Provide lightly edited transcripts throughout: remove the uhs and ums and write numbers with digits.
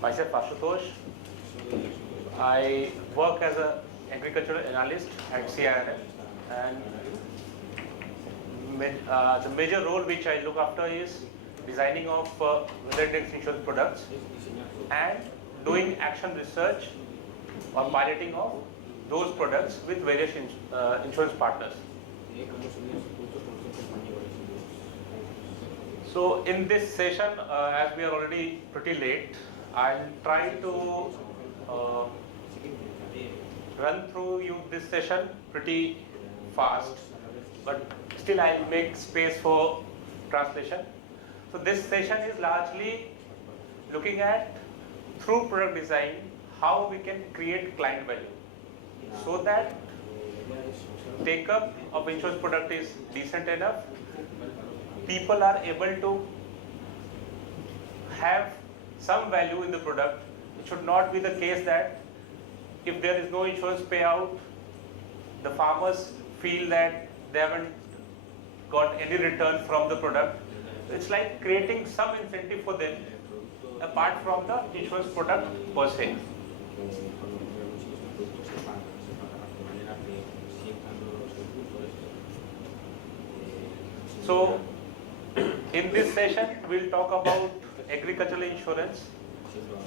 Myself Ashutosh. I work as an agricultural analyst at CIRF, and the major role which I look after is designing of weather index insurance products and doing action research or piloting of those products with various insurance partners. So in this session, as we are already pretty late, I'll try to run through you this session pretty fast, but still I'll make space for translation. So this session is largely looking at, through product design, how we can create client value so that take-up of insurance product is decent enough, people are able to have some value in the product. It should not be the case that if there is no insurance payout, the farmers feel that they haven't got any return from the product. It's like creating some incentive for them apart from the insurance product per se. So in this session, we'll talk about agricultural insurance,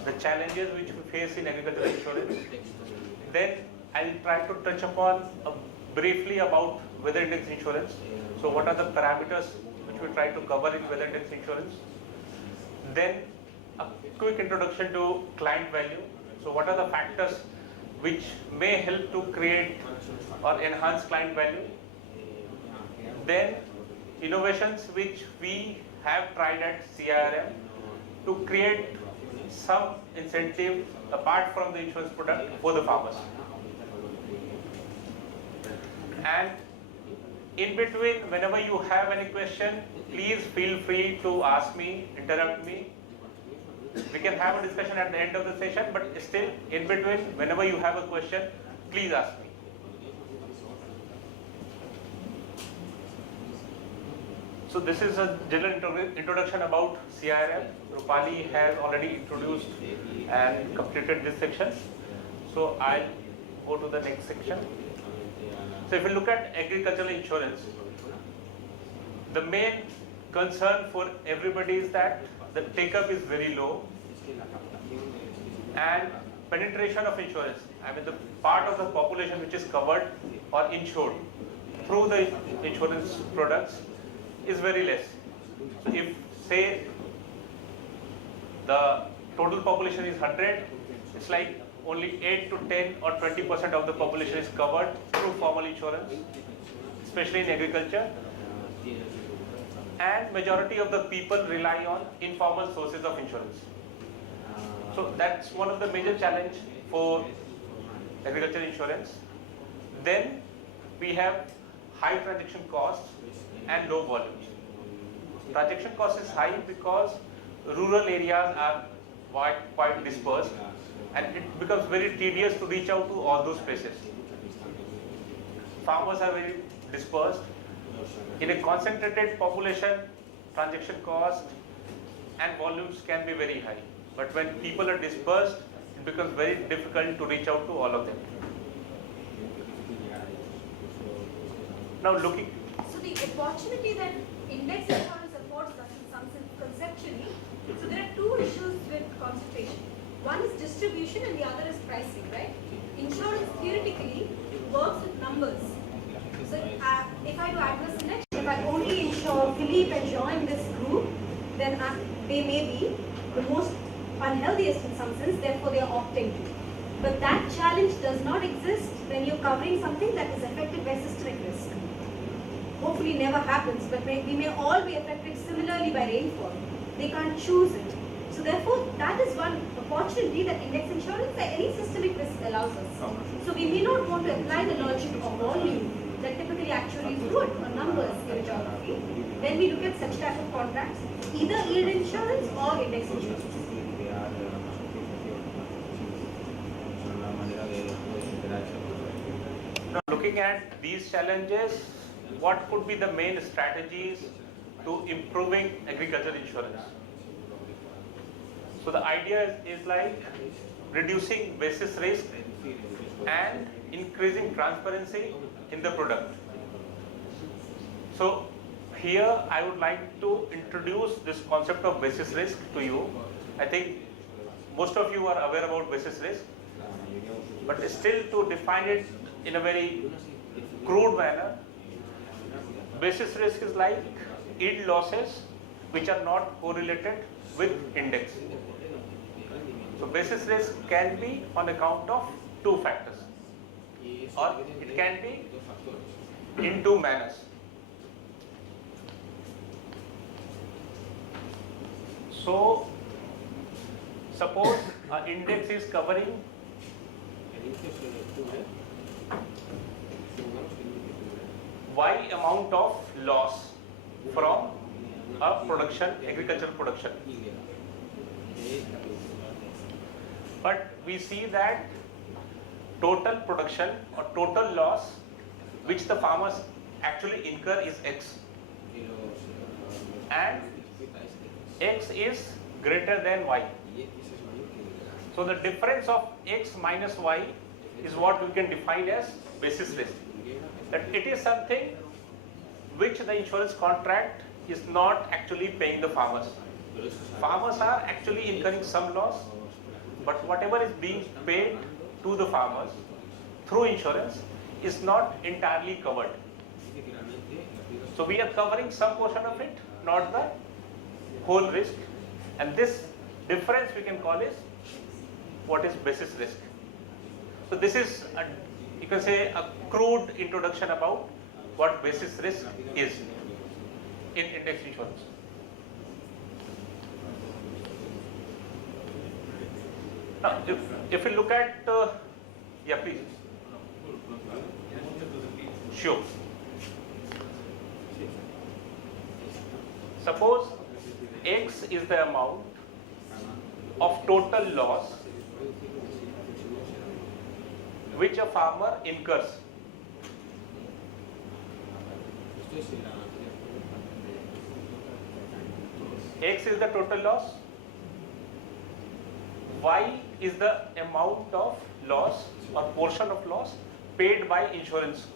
the challenges which we face in agricultural insurance. Then I'll try to touch upon briefly about weather index insurance. So what are the parameters which we try to cover in weather index insurance? Then a quick introduction to client value. So what are the factors which may help to create or enhance client value? Then innovations which we have tried at CIRM to create some incentive apart from the insurance product for the farmers. And in between, whenever you have any question, please feel free to ask me, interrupt me. We can have a discussion at the end of the session, but still in between, whenever you have a question, please ask me. So this is a general introduction about CIRM. Rupali has already introduced and completed this section. So I'll go to the next section. So if you look at agricultural insurance, the main concern for everybody is that the take-up is very low and penetration of insurance, I mean the part of the population which is covered or insured through the insurance products is very less. So if say the total population is 100, it's like only 8 to 10 or 20% of the population is covered through formal insurance, especially in agriculture. And majority of the people rely on informal sources of insurance. So that's one of the major challenge for agricultural insurance. Then we have high transaction costs and low volumes. Transaction cost is high because rural areas are quite dispersed and it becomes very tedious to reach out to all those places. Farmers are very dispersed. In a concentrated population, transaction cost and volumes can be very high. But when people are dispersed, it becomes very difficult to reach out to all of them. Now looking. So the opportunity that index insurance affords us in some sense conceptually, so there are two issues with concentration. One is distribution and the other is pricing, right? Insurance theoretically works with numbers. So if I do adverse selection, if I only insure Philippe and Jean in this group, then they may be the most unhealthiest in some sense, therefore they are opting to. But that challenge does not exist when you're covering something that is affected by systemic risk. Hopefully never happens, but we may all be affected similarly by rainfall. They can't choose it. So therefore, that is one opportunity that index insurance, like any systemic risk, allows us. So we may not want to apply the logic of volume that typically actuaries do it, or numbers in geography. When we look at such type of contracts, either yield insurance or index insurance. Now looking at these challenges, what could be the main strategies to improving agricultural insurance? So the idea is like reducing basis risk and increasing transparency in the product. So here I would like to introduce this concept of basis risk to you. I think most of you are aware about basis risk, but still to define it in a very crude manner, basis risk is like yield losses which are not correlated with index. So basis risk can be on account of two factors, or it can be in two manners. So suppose an index is covering Y amount of loss from a production, agricultural production. But we see that total production or total loss which the farmers actually incur is X. And X is greater than Y. So the difference of X minus Y is what we can define as basis risk. That it is something which the insurance contract is not actually paying the farmers. Farmers are actually incurring some loss, but whatever is being paid to the farmers through insurance is not entirely covered. So we are covering some portion of it, not the whole risk, and this difference we can call is what is basis risk. So this is you can say a crude introduction about what basis risk is in index insurance. Now, if you look at, yeah, please. Sure. Suppose X is the amount of total loss which a farmer incurs. X is the total loss. Y is the amount of loss or portion of loss paid by insurance.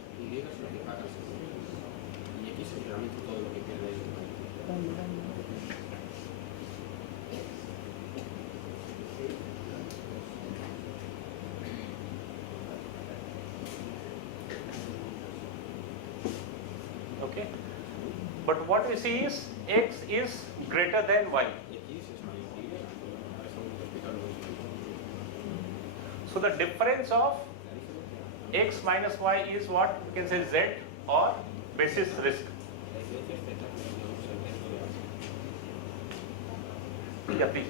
Okay, but what we see is X is greater than Y. So the difference of X minus Y is what we can say Z or basis risk. Yeah, please.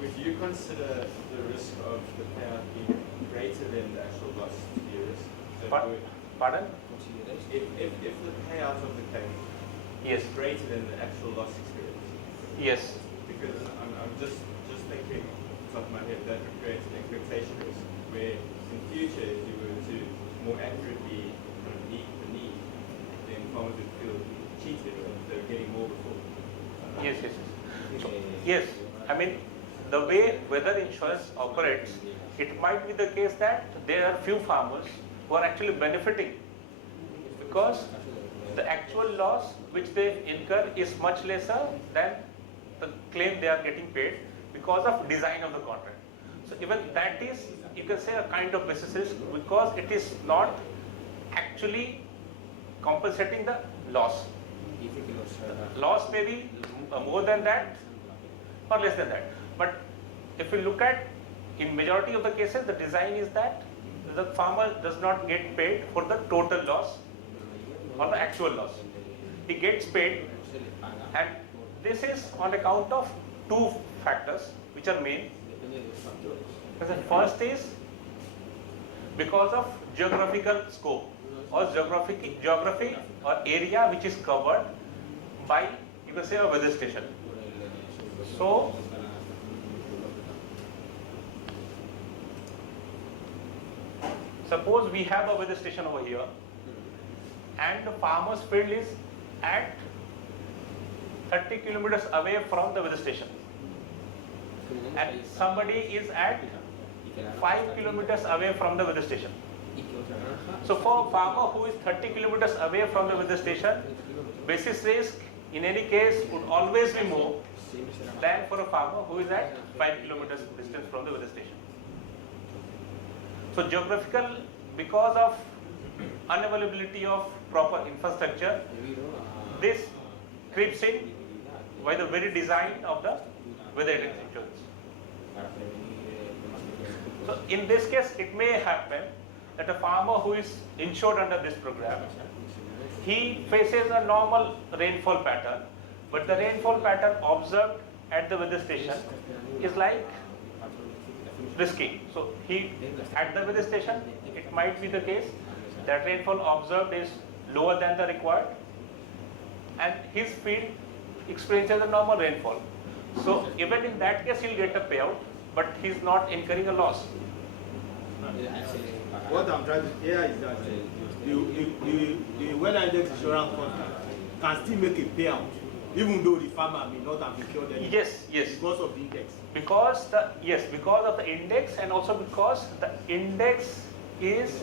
Would you consider the risk of the payout being greater than the actual loss to be a risk? So Pardon? if the payout of the claim Yes. is greater than the actual loss experience, Yes. because I'm just thinking off the top of my head that would create an expectation risk where in future if you were to more accurately kind of meet the need, then farmers would feel cheated or they were getting more before. Yes, yes, yes. So, yes, I mean, the way weather insurance operates, it might be the case that there are few farmers who are actually benefiting because the actual loss which they incur is much lesser than the claim they are getting paid because of design of the contract. So even that is, you can say, a kind of basis risk because it is not actually compensating the loss. Loss may be more than that or less than that. But if you look at, in majority of the cases, the design is that the farmer does not get paid for the total loss or the actual loss. He gets paid, and this is on account of two factors which are main. The first is because of geographical scope or geography or area which is covered by, you can say, a weather station. So suppose we have a weather station over here and the farmer's field is at 30 kilometers away from the weather station. and somebody is at 5 kilometers away from the weather station. So for a farmer who is 30 kilometers away from the weather station, basis risk in any case would always be more than for a farmer who is at 5 kilometers distance from the weather station. So geographical, because of unavailability of proper infrastructure, this creeps in by the very design of the weather insurance. So in this case, it may happen that a farmer who is insured under this program, he faces a normal rainfall pattern, but the rainfall pattern observed at the weather station is like risky. So at the weather station, it might be the case that rainfall observed is lower than the required, and his field experiences a normal rainfall. So even in that case, he'll get a payout, but he's not incurring a loss. What I'm trying to hear is that the weather index insurance contract can still make a payout, even though the farmer may not have incurred any. Yes. Because of the index. Because of the index, and also because the index is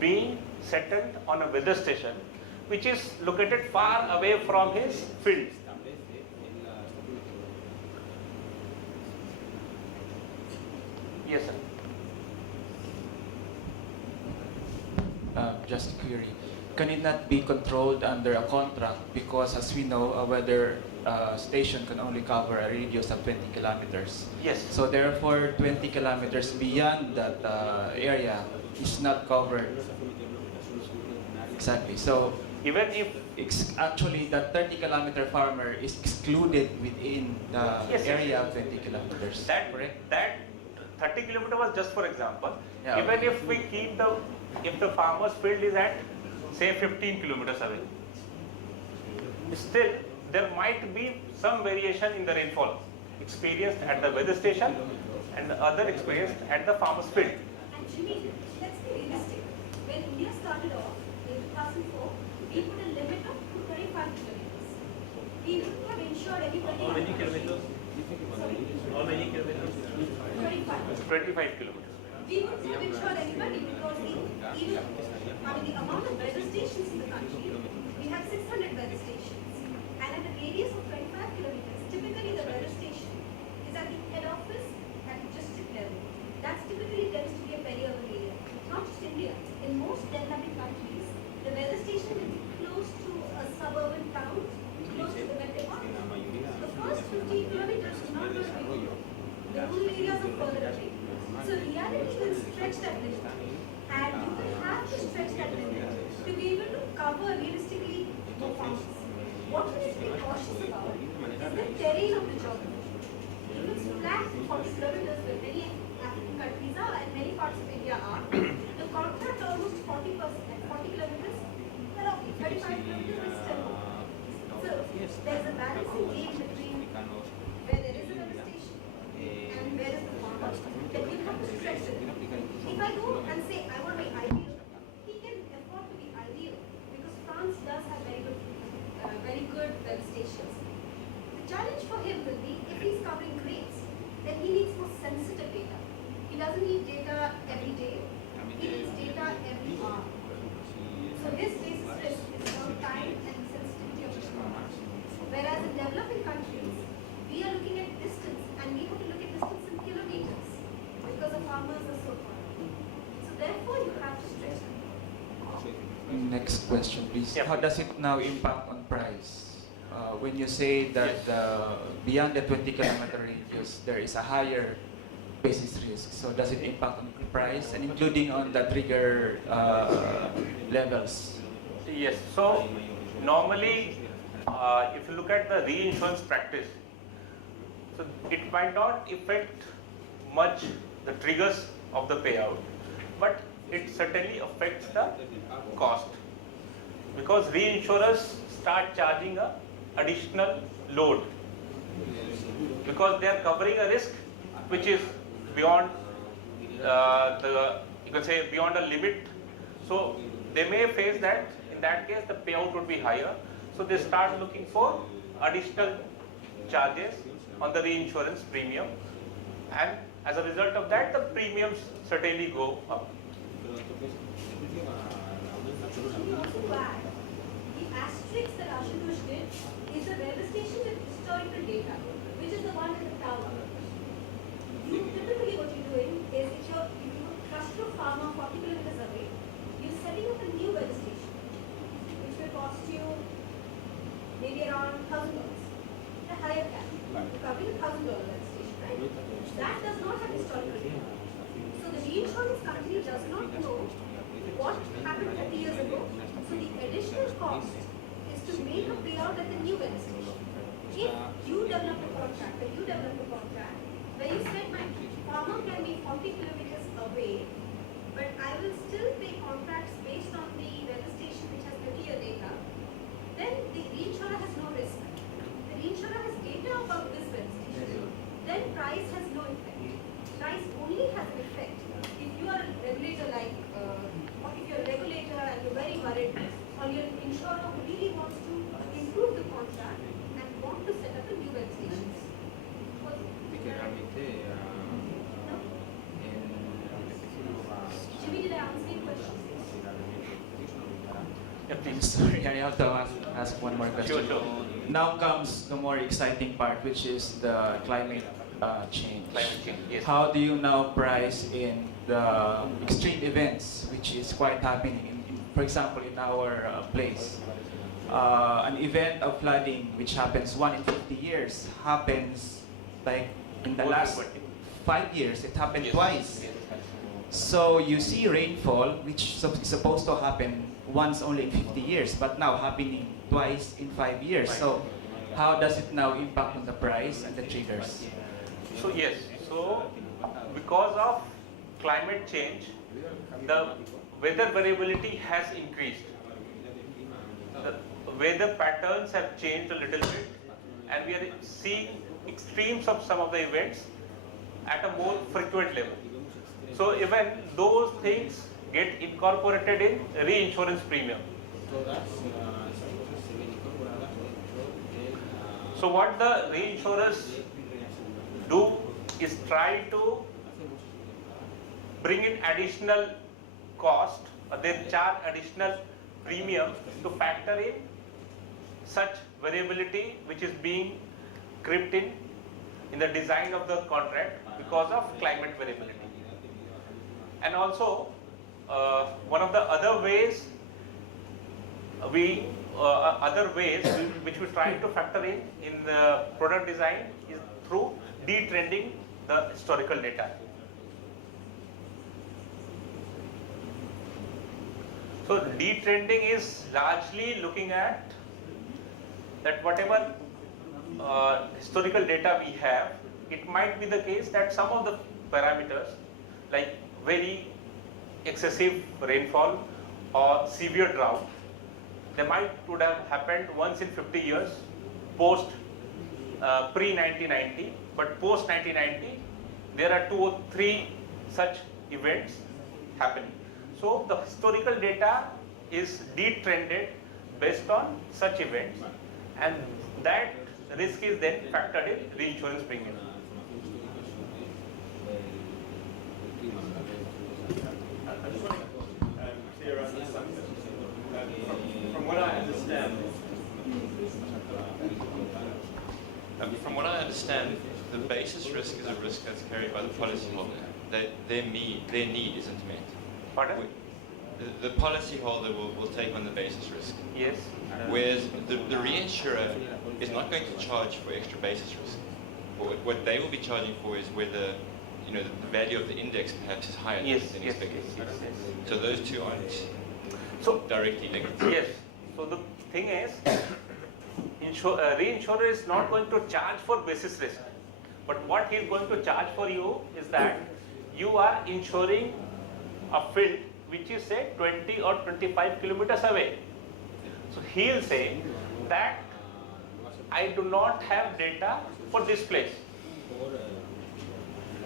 being settled on a weather station which is located far away from his field. Yes, sir. Just a query. Can it not be controlled under a contract? Because as we know, a weather station can only cover a radius of 20 kilometers. Yes. So therefore, 20 kilometers beyond that area is not covered. Exactly. So Even if actually that 30-kilometer farmer is excluded within the Yes, area of 20 kilometers. Correct? that 30 kilometer was just for example. Yeah, Even okay. if we keep if the farmer's field is at say 15 kilometers away, still there might be some variation in the rainfall experienced at the weather station and the other experienced at the farmer's field. And Jimmy, let's be realistic. When India started off in 2004, we put a limit of 25 kilometers. We wouldn't have insured anybody. How many kilometers? Sorry? How many kilometers? 25. 25 kilometers. We wouldn't have insured anybody because the amount of weather stations in the country, we have 600 weather stations. And at a radius of 25 kilometers, typically the weather station is at the head office at the district level. That typically tends to be a peri-urban area. Not just India. In most developing countries, the weather station will be close to a suburban town, close to the metro market. The first 50 kilometers is not going to be good. The rural areas are further away. So reality will stretch that limit. And you will have to stretch that limit to be able to cover realistically more farmers. What we need to be cautious about is the terrain of the geography. If it's flat for 40 kilometers, where many African countries are and many parts of India are, the contract almost 40% at 40 kilometers, well, okay, 35 kilometers is still more. So there's a balancing game between where there is a weather station and where is the farmer. Then you have to stretch it. If I go and say I want to be ideal, he can afford to be ideal because France does have very good weather stations. The challenge for him will be if he's covering grades, then he needs more sensitive data. He doesn't need data every day. He needs data every hour. So his basis risk is around time and sensitivity of the farmer. Whereas in developing countries, we are looking at distance and we have to look at distance in kilometers because the farmers are so far. So therefore you have to stretch them. Next question, please. Yeah, How please. does it now impact on price? When you say that beyond the 20-kilometer radius, there is a higher basis risk. So does it impact on price and including on the trigger levels? Yes. So normally, if you look at the reinsurance practice, so it might not affect much the triggers of the payout, but it certainly affects the cost because reinsurers start charging a additional load because they are covering a risk which is beyond you can say beyond a limit. So they may face that. In that case, the payout would be higher. So they start looking for additional charges on the reinsurance premium and as a result of that, the premiums certainly go up. Can you also add, the asterisk that Ashutosh did is a devastation with historical data, which is the one in the tower. You typically what you're doing is if you cluster of farmer 40 kilometers away, you're setting up a new weather station, which will cost you maybe around $1,000, a higher cap. You're covering $1,000 weather station, right? That does not have historical data. So the reinsurance company does not know what happened 30 years ago. So the additional cost is to make a payout at the new weather station. If you develop a contract, where you said my farmer can be 40 kilometers away, but I will still pay contracts based on the weather station which has 30-year data, then the reinsurer has no risk. The reinsurer has data about this weather station. Then price has no effect. Price only has an effect if you are a regulator or if you're a regulator and you're very worried, or you're an insurer who really wants to improve the contract and want to set up a new weather station. Jimmy, did I answer your question? Yeah, please. Sorry, I have to ask one more question. Sure. Now comes the more exciting part, which is the climate change. Climate change, yes. How do you now price in the extreme events, which is quite happening, for example, in our place? An event of flooding, which happens 1 in 50 years, happens like in the More last frequently. 5 years, it happened Yes, twice. yes. So you see rainfall, which is supposed to happen once only in 50 years, but now happening twice in 5 years. So how does it now impact on the price and the triggers? So yes, so because of climate change, the weather variability has increased. The weather patterns have changed a little bit, and we are seeing extremes of some of the events at a more frequent level. So even those things get incorporated in reinsurance premium. So what the reinsurers do is try to bring in additional cost, or they charge additional premium to factor in such variability which is being crept in the design of the contract because of climate variability. And also one of the other ways which we try to factor in the product design is through detrending the historical data. So detrending is largely looking at that whatever historical data we have, it might be the case that some of the parameters like very excessive rainfall or severe drought, they would have happened once in 50 years post pre-1990, but post-1990 there are 2 or 3 such events happening. So the historical data is detrended based on such events, and that risk is then factored in reinsurance premium. I just want to clear up something. From what I understand, the basis risk is a risk that's carried by the policyholder. Their need isn't met. Pardon? The policyholder will take on the basis risk, Yes. whereas the reinsurer is not going to charge for extra basis risk. What they will be charging for is whether the value of the index perhaps is higher Yes, than yes, expected. yes, yes. So those two aren't So directly linked. yes. So the thing is, reinsurer is not going to charge for basis risk, but what he is going to charge for you is that you are insuring a field which is say 20 or 25 kilometers away. So he will say that I do not have data for this place.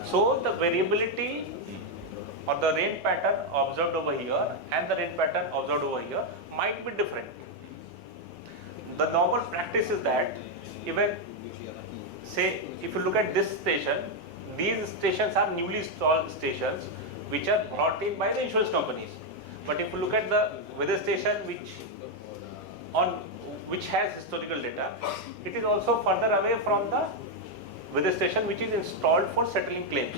So the variability or the rain pattern observed over here and the rain pattern observed over here might be different. The normal practice is that even say if you look at this station, these stations are newly installed stations which are brought in by the insurance companies. But if you look at the weather station which has historical data, it is also further away from the weather station which is installed for settling claims.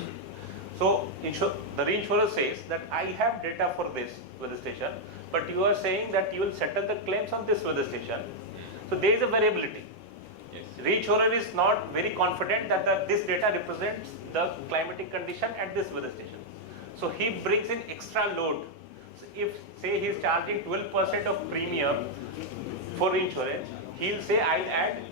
So the reinsurer says that I have data for this weather station, but you are saying that you will settle the claims on this weather station. So there is a variability. Yes. Reinsurer is not very confident that this data represents the climatic condition at this weather station. So he brings in extra load. So if say he is charging 12% of premium for insurance, he'll say I'll add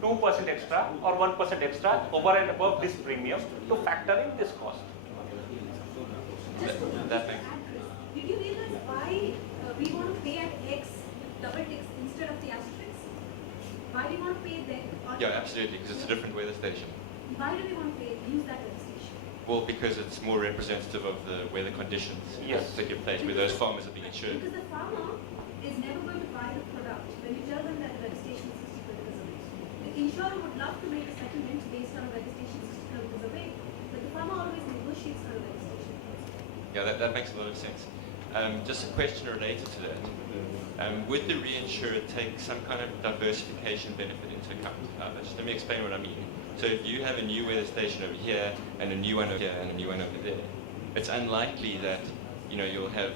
2% extra or 1% extra over and above this premium to factor in this cost. Just to That makes- add this, did you realize why we want to pay at X, double X instead of the asterisk? Why do we want to pay there? Yeah, absolutely, because it's a different weather station. Why do we want to use that illustration? Well, because it's more representative of the weather conditions in Yes. that particular place where those farmers are being insured. Because the farmer is never going to buy the product when you tell them that the registration is 60 kilometers away. The insurer would love to make a settlement based on a registration 60 kilometers away, but the farmer always negotiates for a registration. Yeah, that makes a lot of sense. Just a question related to that. Would the reinsurer take some kind of diversification benefit into account? Just let me explain what I mean. So if you have a new weather station over here and a new one over here and a new one over there, it's unlikely that you'll have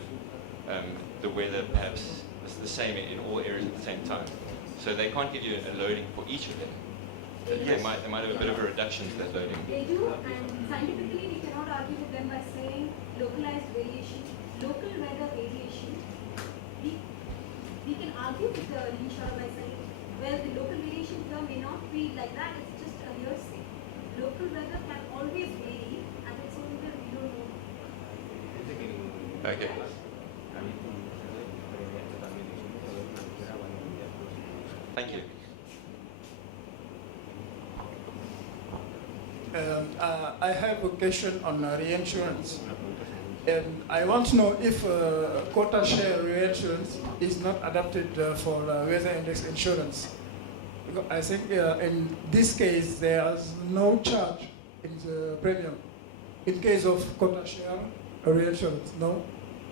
the weather perhaps the same in all areas at the same time. So they can't give you a loading for each of them. They might have a bit of a reduction to that loading. They do, and scientifically we cannot argue with them by saying localized variation, local weather variation. We can argue with the insurer by saying, well, the local variation here may not be like that, it's just a hearsay. Local weather can always vary, and it's only that we don't know. Okay. Thank you. I have a question on reinsurance. I want to know if quota share reinsurance is not adapted for weather index insurance. Because I think in this case there's no charge in the premium. In case of quota share reinsurance, no?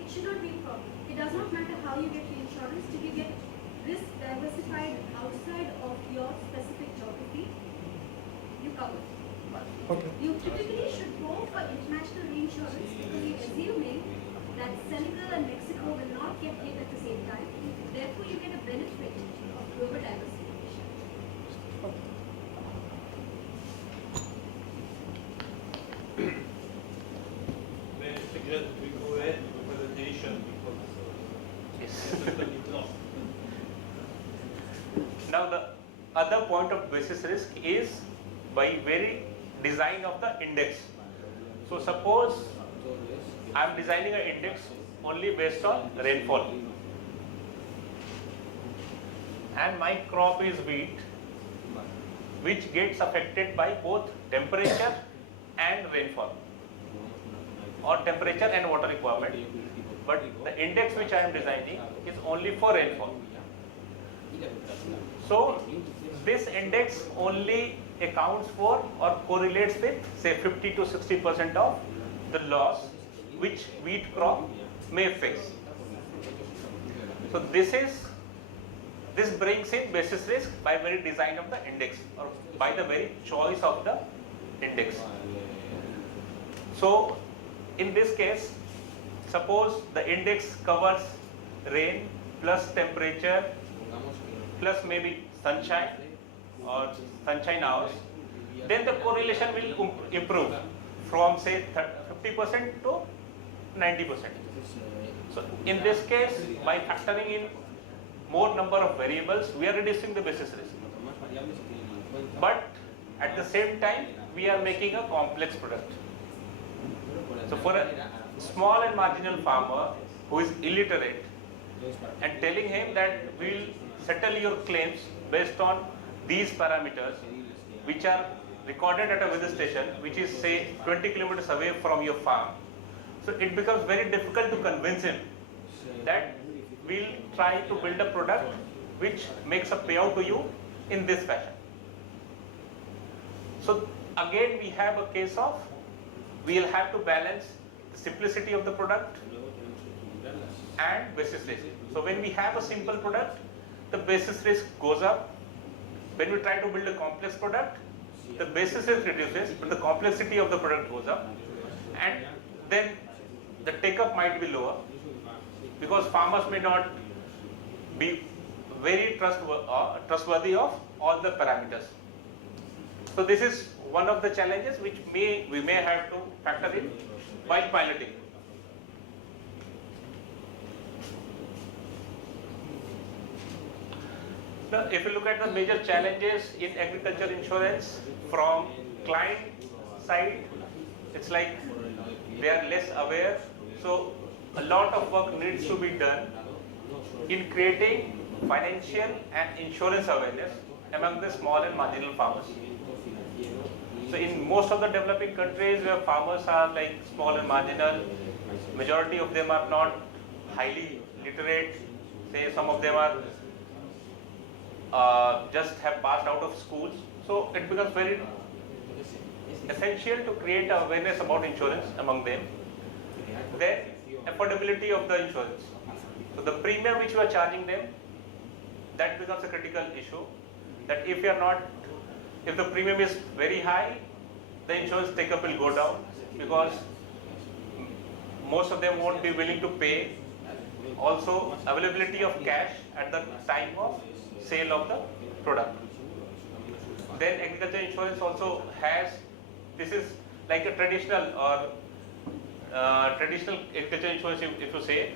It should not be a problem. It does not matter how you get reinsurance. If you get risk diversified outside of your specific geography, you cover it. Okay. You typically should go for international reinsurance because you're assuming that Senegal and Mexico will not get hit at the same time. Therefore, you get a benefit of global diversification. May I suggest we go ahead with the presentation because Now the other point of basis risk is by very design of the index. So suppose I am designing an index only based on rainfall, and my crop is wheat, which gets affected by both temperature and rainfall, or temperature and water requirement, but the index which I am designing is only for rainfall. So this index only accounts for or correlates with say 50 to 60% of the loss which wheat crop may face. So this brings in basis risk by very design of the index or by the very choice of the index. So in this case, suppose the index covers rain plus temperature plus maybe sunshine or sunshine hours, then the correlation will improve from say 50% to 90%. So in this case, by factoring in more number of variables, we are reducing the basis risk. But at the same time, we are making a complex product. So for a small and marginal farmer who is illiterate and telling him that we will settle your claims based on these parameters which are recorded at a weather station which is say 20 kilometers away from your farm. So it becomes very difficult to convince him that we'll try to build a product which makes a payout to you in this fashion. So again we have a case of, we'll have to balance the simplicity of the product and basis risk. So when we have a simple product, the basis risk goes up. When we try to build a complex product, the basis risk reduces, but the complexity of the product goes up. And then the take-up might be lower because farmers may not be very trustworthy of all the parameters. So this is one of the challenges which we may have to factor in while piloting. Now, if you look at the major challenges in agriculture insurance from client side, it's like they are less aware. So a lot of work needs to be done in creating financial and insurance awareness among the small and marginal farmers. So in most of the developing countries where farmers are like small and marginal, majority of them are not highly literate. Say some of them are just have passed out of schools. So it becomes very essential to create awareness about insurance among them. Then affordability of the insurance. So the premium which you are charging them, that becomes a critical issue. That if the premium is very high, the insurance take-up will go down because most of them won't be willing to pay. Also, availability of cash at the time of sale of the product. Then agriculture insurance also has, this is like a traditional agriculture insurance, if you say,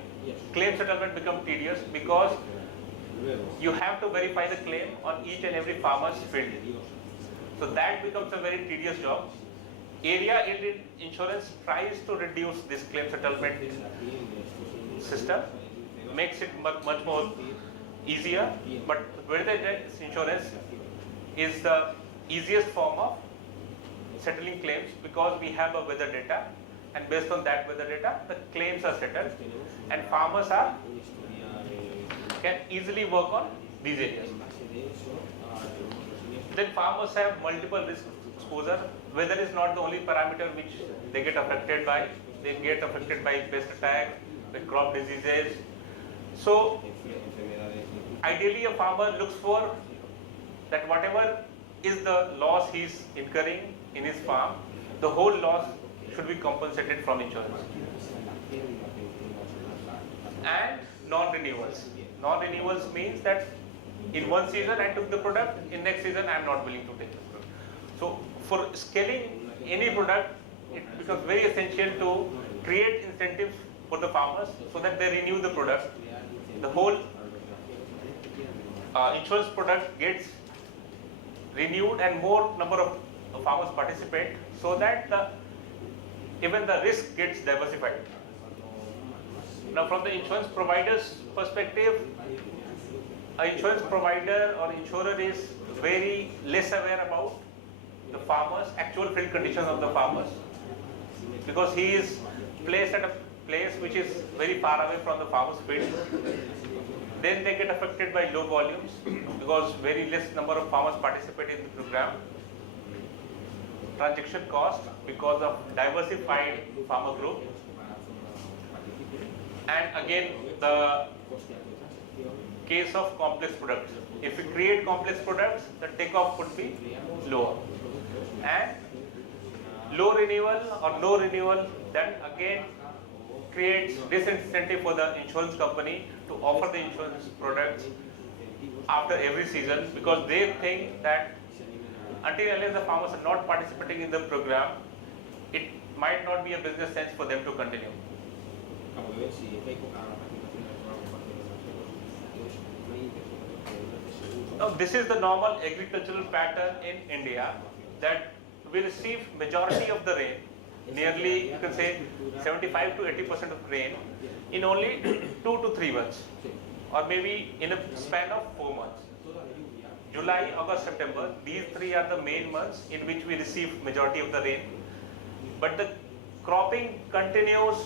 claim settlement become tedious because you have to verify the claim on each and every farmer's field. So that becomes a very tedious job. Area yield insurance tries to reduce this claim settlement system, makes it much more easier, but weather insurance is the easiest form of settling claims because we have a weather data, and based on that weather data, the claims are settled, and farmers can easily work on these areas. Then farmers have multiple risk exposure. Weather is not the only parameter which they get affected by. They get affected by pest attack, by crop diseases. So ideally a farmer looks for that whatever is the loss he is incurring in his farm, the whole loss should be compensated from insurance. And non-renewals. Non-renewals means that in one season I took the product, in next season I am not willing to take the product. So for scaling any product, it becomes very essential to create incentives for the farmers so that they renew the product. The whole insurance product gets renewed and more number of farmers participate so that even the risk gets diversified. Now from the insurance provider's perspective, an insurance provider or insurer is very less aware about the farmers, actual field conditions of the farmers, because he is placed at a place which is very far away from the farmer's field. Then they get affected by low volumes because very less number of farmers participate in the program. Transaction cost because of diversified farmer group. And again, the case of complex products. If we create complex products, the takeoff would be lower. And low renewal or no renewal, that again creates disincentive for the insurance company to offer the insurance products after every season, because they think that until unless the farmers are not participating in the program, it might not be a business sense for them to continue. Now, this is the normal agricultural pattern in India, that we receive majority of the rain, nearly you can say 75 to 80% of rain in only 2 to 3 months, or maybe in a span of 4 months. July, August, September, these three are the main months in which we receive majority of the rain. But the cropping continues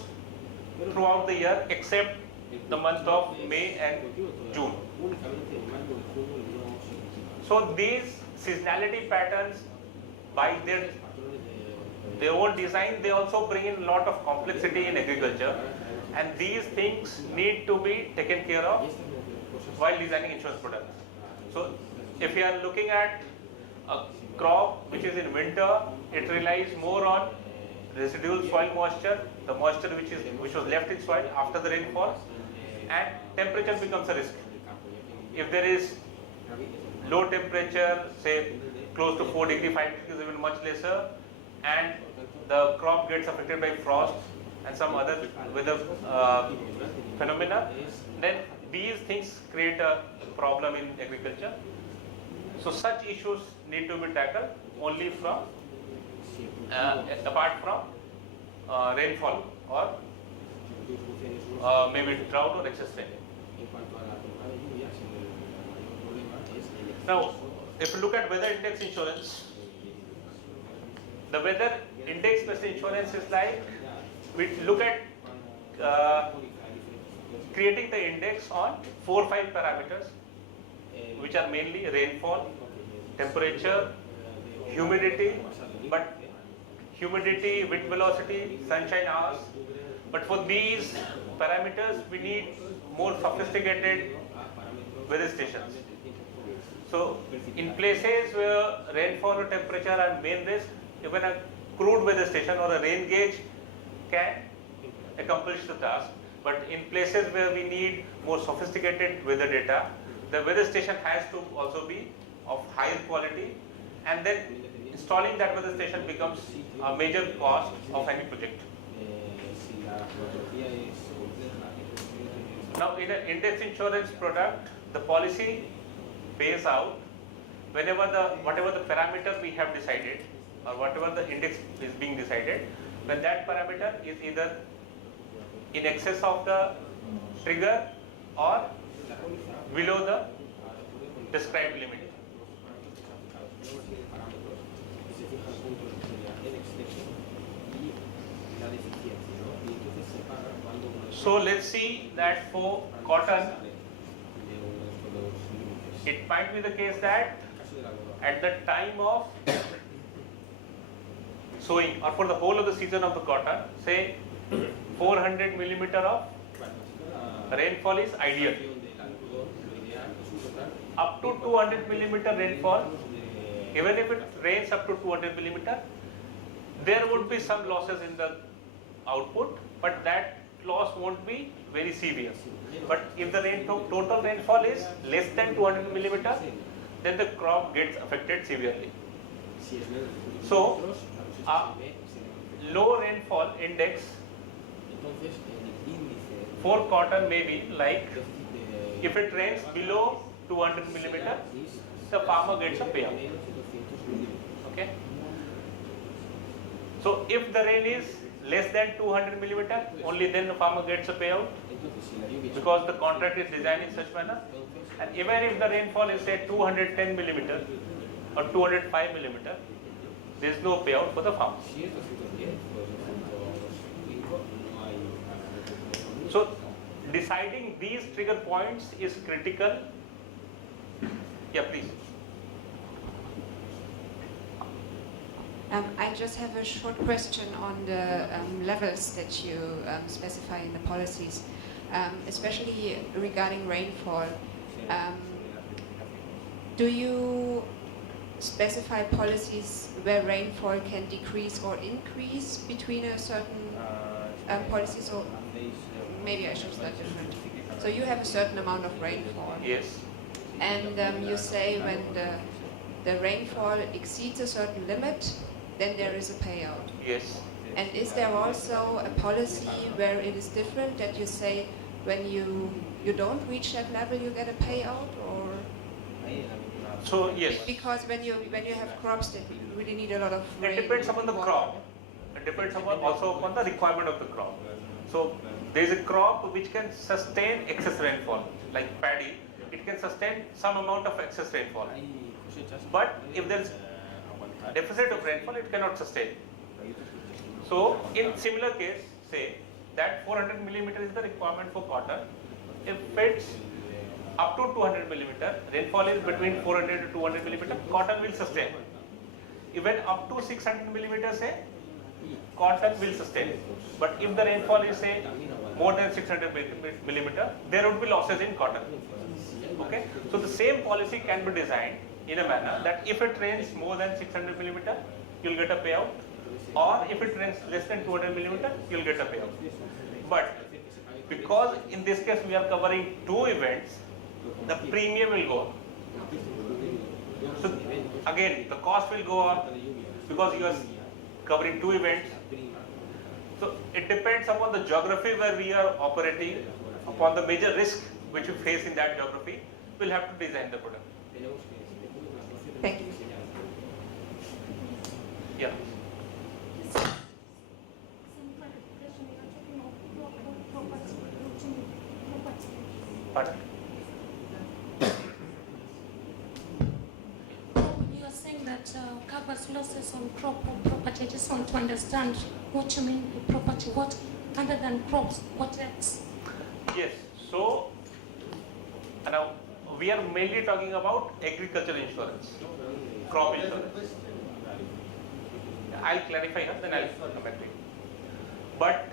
throughout the year except the month of May and June. So these seasonality patterns, by their their own design, they also bring in a lot of complexity in agriculture, and these things need to be taken care of while designing insurance products. So if you are looking at a crop which is in winter, it relies more on residual soil moisture, the moisture which was left in soil after the rainfall, and temperature becomes a risk. If there is low temperature, say close to 4 degrees, 5 degrees, even much lesser, and the crop gets affected by frost and some other weather phenomena, then these things create a problem in agriculture. So such issues need to be tackled only from apart from rainfall or maybe drought or excess rain. Now, if you look at weather index insurance, the weather index based insurance is like we look at creating the index on 4 or 5 parameters, which are mainly rainfall, temperature, humidity, but humidity, wind velocity, sunshine hours. But for these parameters, we need more sophisticated weather stations. So in places where rainfall or temperature are main risk, even a crude weather station or a rain gauge can accomplish the task. But in places where we need more sophisticated weather data, the weather station has to also be of higher quality, and then installing that weather station becomes a major cost of any project. Now in an index insurance product, the policy pays out whatever the parameter we have decided, or whatever the index is being decided, when that parameter is either in excess of the trigger or below the prescribed limit. So let's see that for cotton, it might be the case that at the time of sowing or for the whole of the season of the cotton, say 400 millimeter of rainfall is ideal. Up to 200 millimeter rainfall, even if it rains up to 200 millimeter, there would be some losses in the output, but that loss won't be very severe. But if the total rainfall is less than 200 millimeter, then the crop gets affected severely. So, a low rainfall index for cotton may be like, if it rains below 200 millimeter, the farmer gets a payout. Okay. So if the rain is less than 200 millimeter, only then the farmer gets a payout, because the contract is designed in such manner. And even if the rainfall is say 210 millimeter or 205 millimeter, there is no payout for the farmer. So deciding these trigger points is critical. Yeah, please. I just have a short question on the levels that you specify in the policies, especially regarding rainfall. Do you specify policies where rainfall can decrease or increase between a certain policies, or maybe I should start different? So you have a certain amount of rainfall. Yes. And you say when the rainfall exceeds a certain limit, then there is a payout. Yes. And is there also a policy where it is different, that you say when you don't reach that level you get a payout, or? So yes. Because when you have crops that really need a lot of rain. It depends upon the water. crop. It depends also upon the requirement of the crop. So there is a crop which can sustain excess rainfall, like paddy. It can sustain some amount of excess rainfall. But if there is deficit of rainfall, it cannot sustain. So in similar case, say that 400 millimeter is the requirement for cotton. If it's up to 200 millimeter, rainfall is between 400 to 200 millimeter, cotton will sustain. Even up to 600 millimeter, say, cotton will sustain. But if the rainfall is say more than 600 millimeter, there would be losses in cotton. Okay, so the same policy can be designed in a manner that if it rains more than 600 millimeter, you'll get a payout, or if it rains less than 200 millimeter, you'll get a payout. But because in this case we are covering 2 events, the premium will go up. So again, the cost will go up because you are covering 2 events. So it depends upon the geography where we are operating, upon the major risk which we face in that geography, we'll have to design the product. Thank you. Yeah. Pardon? You are saying that covers losses on crop or property. I just want to understand what you mean by property. What, other than crops, what else? Yes. So now we are mainly talking about agricultural insurance, crop insurance. I'll clarify here, then I'll come back to you. But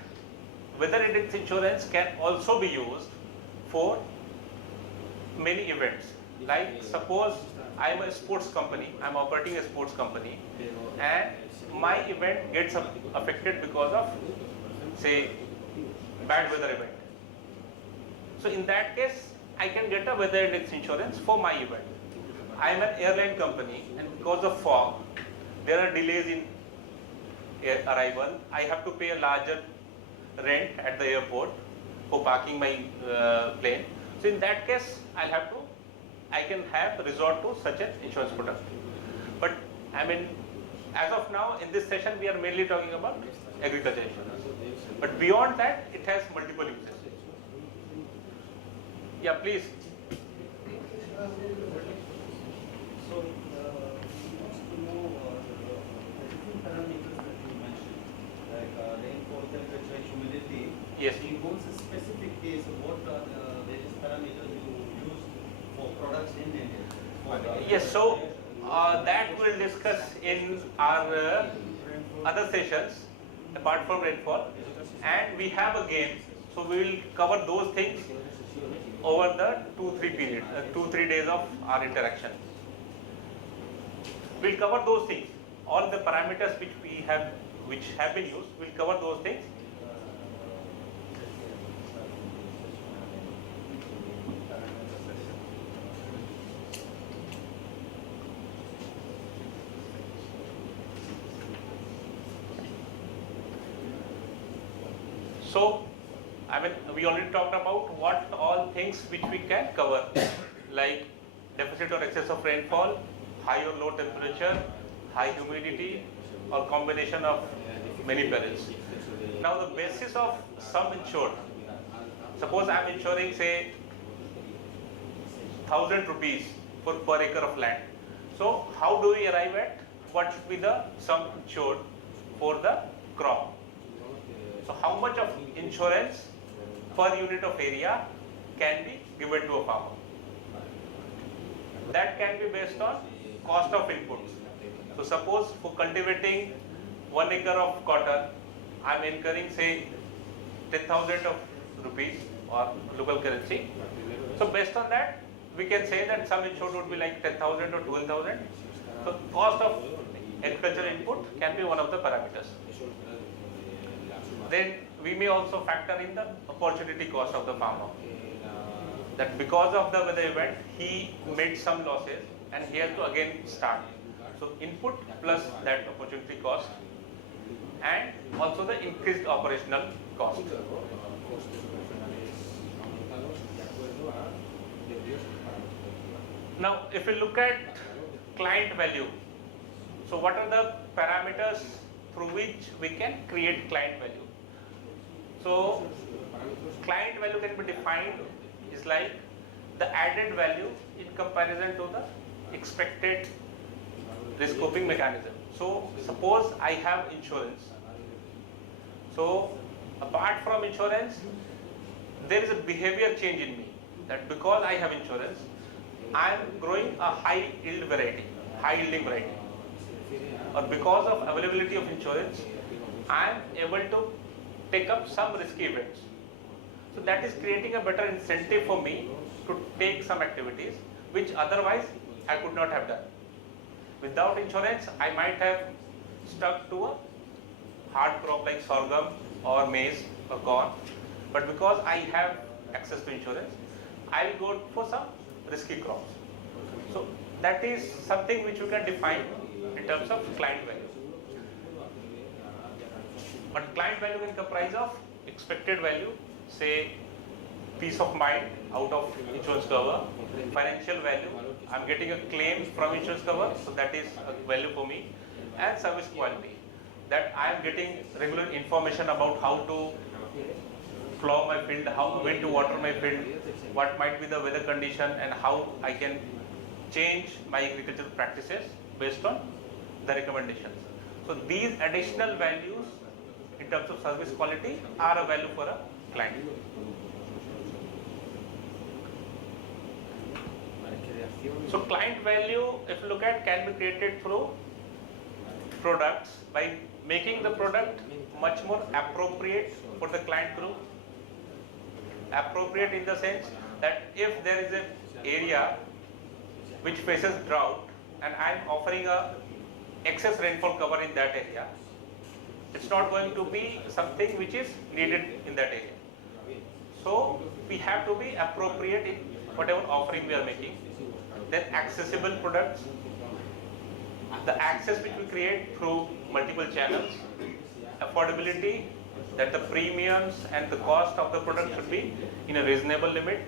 weather index insurance can also be used for many events. Like suppose I am a sports company, I am operating a sports company, and my event gets affected because of, say, bad weather event. So in that case, I can get a weather index insurance for my event. I am an airline company, and because of fog, there are delays in arrival. I have to pay a larger rent at the airport for parking my plane. So in that case, I can have resort to such an insurance product. But I mean, as of now, in this session, we are mainly talking about agriculture insurance. But beyond that, it has multiple uses. Yeah, please. So, wants to know the different parameters that you mentioned, like rainfall, temperature, humidity. Yes. In both specific case, what are the various parameters you use for products in India? Yes, so that we'll discuss in our other sessions apart from rainfall, and we have a game, so we will cover those things over the 2-3 days of our interaction. We'll cover those things, all the parameters which have been used, we'll cover those things. So, I mean, we already talked about what all things which we can cover, like deficit or excess of rainfall, high or low temperature, high humidity, or combination of many perils. Now, the basis of sum insured, suppose I am insuring, say, 1,000 rupees for per acre of land. So, how do we arrive at what should be the sum insured for the crop? So how much of insurance per unit of area can be given to a farmer? That can be based on cost of inputs. So suppose for cultivating 1 acre of cotton, I am incurring, say, 10,000 of rupees or local currency. So based on that, we can say that sum insured would be like 10,000 or 12,000. So cost of agricultural input can be one of the parameters. Then we may also factor in the opportunity cost of the farmer. That because of the weather event, he made some losses and he has to again start. So input plus that opportunity cost and also the increased operational cost. Now, if we look at client value, so what are the parameters through which we can create client value? So, client value can be defined is like the added value in comparison to the expected risk coping mechanism. So, suppose I have insurance. So, apart from insurance, there is a behavior change in me that because I have insurance, I am growing a high yielding variety, or because of availability of insurance, I am able to take up some risky events. So that is creating a better incentive for me to take some activities which otherwise I could not have done. Without insurance, I might have stuck to a hard crop like sorghum or maize or corn. But because I have access to insurance, I will go for some risky crops. So that is something which we can define in terms of client value. But client value can comprise of expected value, say peace of mind out of insurance cover, financial value, I'm getting a claim from insurance cover, so that is a value for me, and service quality, that I am getting regular information about how to plow my field, when to water my field, what might be the weather condition, and how I can change my agricultural practices based on the recommendations. So these additional values in terms of service quality are a value for a client. So client value, if you look at, can be created through products by making the product much more appropriate for the client group. Appropriate in the sense that if there is an area which faces drought and I am offering a excess rainfall cover in that area, it's not going to be something which is needed in that area. So we have to be appropriate in whatever offering we are making. Then accessible products, the access which we create through multiple channels, affordability, that the premiums and the cost of the product should be in a reasonable limit,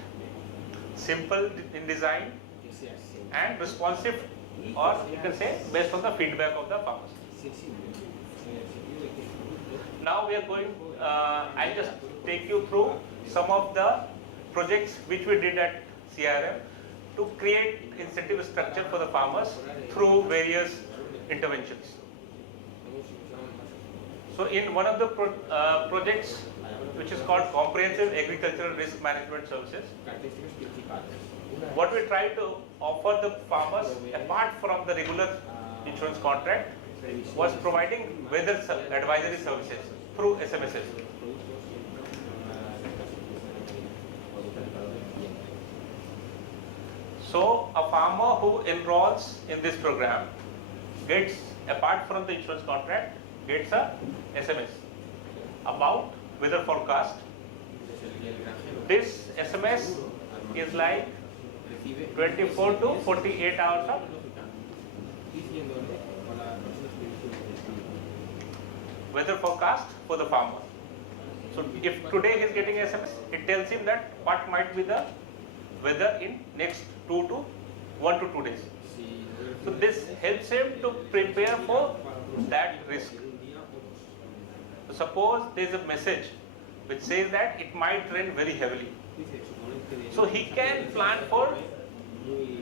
simple in design, and responsive, or you can say based on the feedback of the farmers. Now we are going, I'll just take you through some of the projects which we did at CRM to create incentive structure for the farmers through various interventions. So in one of the projects which is called Comprehensive Agricultural Risk Management Services, what we try to offer the farmers apart from the regular insurance contract was providing weather advisory services through SMSs. So a farmer who enrolls in this program gets, apart from the insurance contract, gets a SMS about weather forecast. This SMS is like 24 to 48 hours of weather forecast for the farmer. So if today he is getting SMS, it tells him that what might be the weather in next 1 to 2 days. So this helps him to prepare for that risk. So suppose there is a message which says that it might rain very heavily. So he can plan for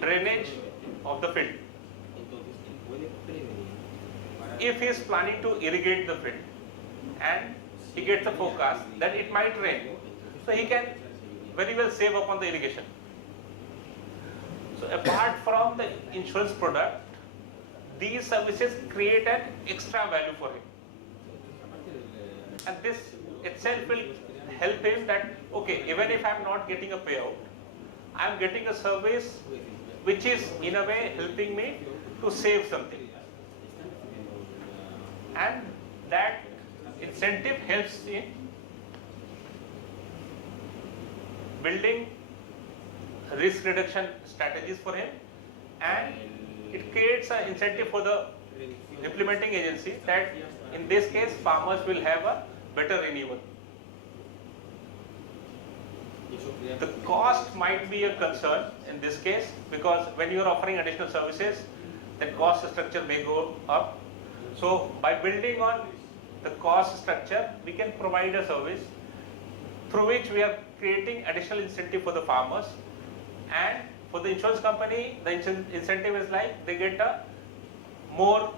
drainage of the field. If he is planning to irrigate the field and he gets a forecast that it might rain, so he can very well save up on the irrigation. So apart from the insurance product, these services create an extra value for him. And this itself will help him that, okay, even if I am not getting a payout, I am getting a service which is in a way helping me to save something. And that incentive helps in building risk reduction strategies for him, and it creates an incentive for the implementing agency that in this case farmers will have a better renewal. The cost might be a concern in this case because when you are offering additional services, the cost structure may go up. So by building on the cost structure, we can provide a service through which we are creating additional incentive for the farmers, and for the insurance company, the incentive is like they get a more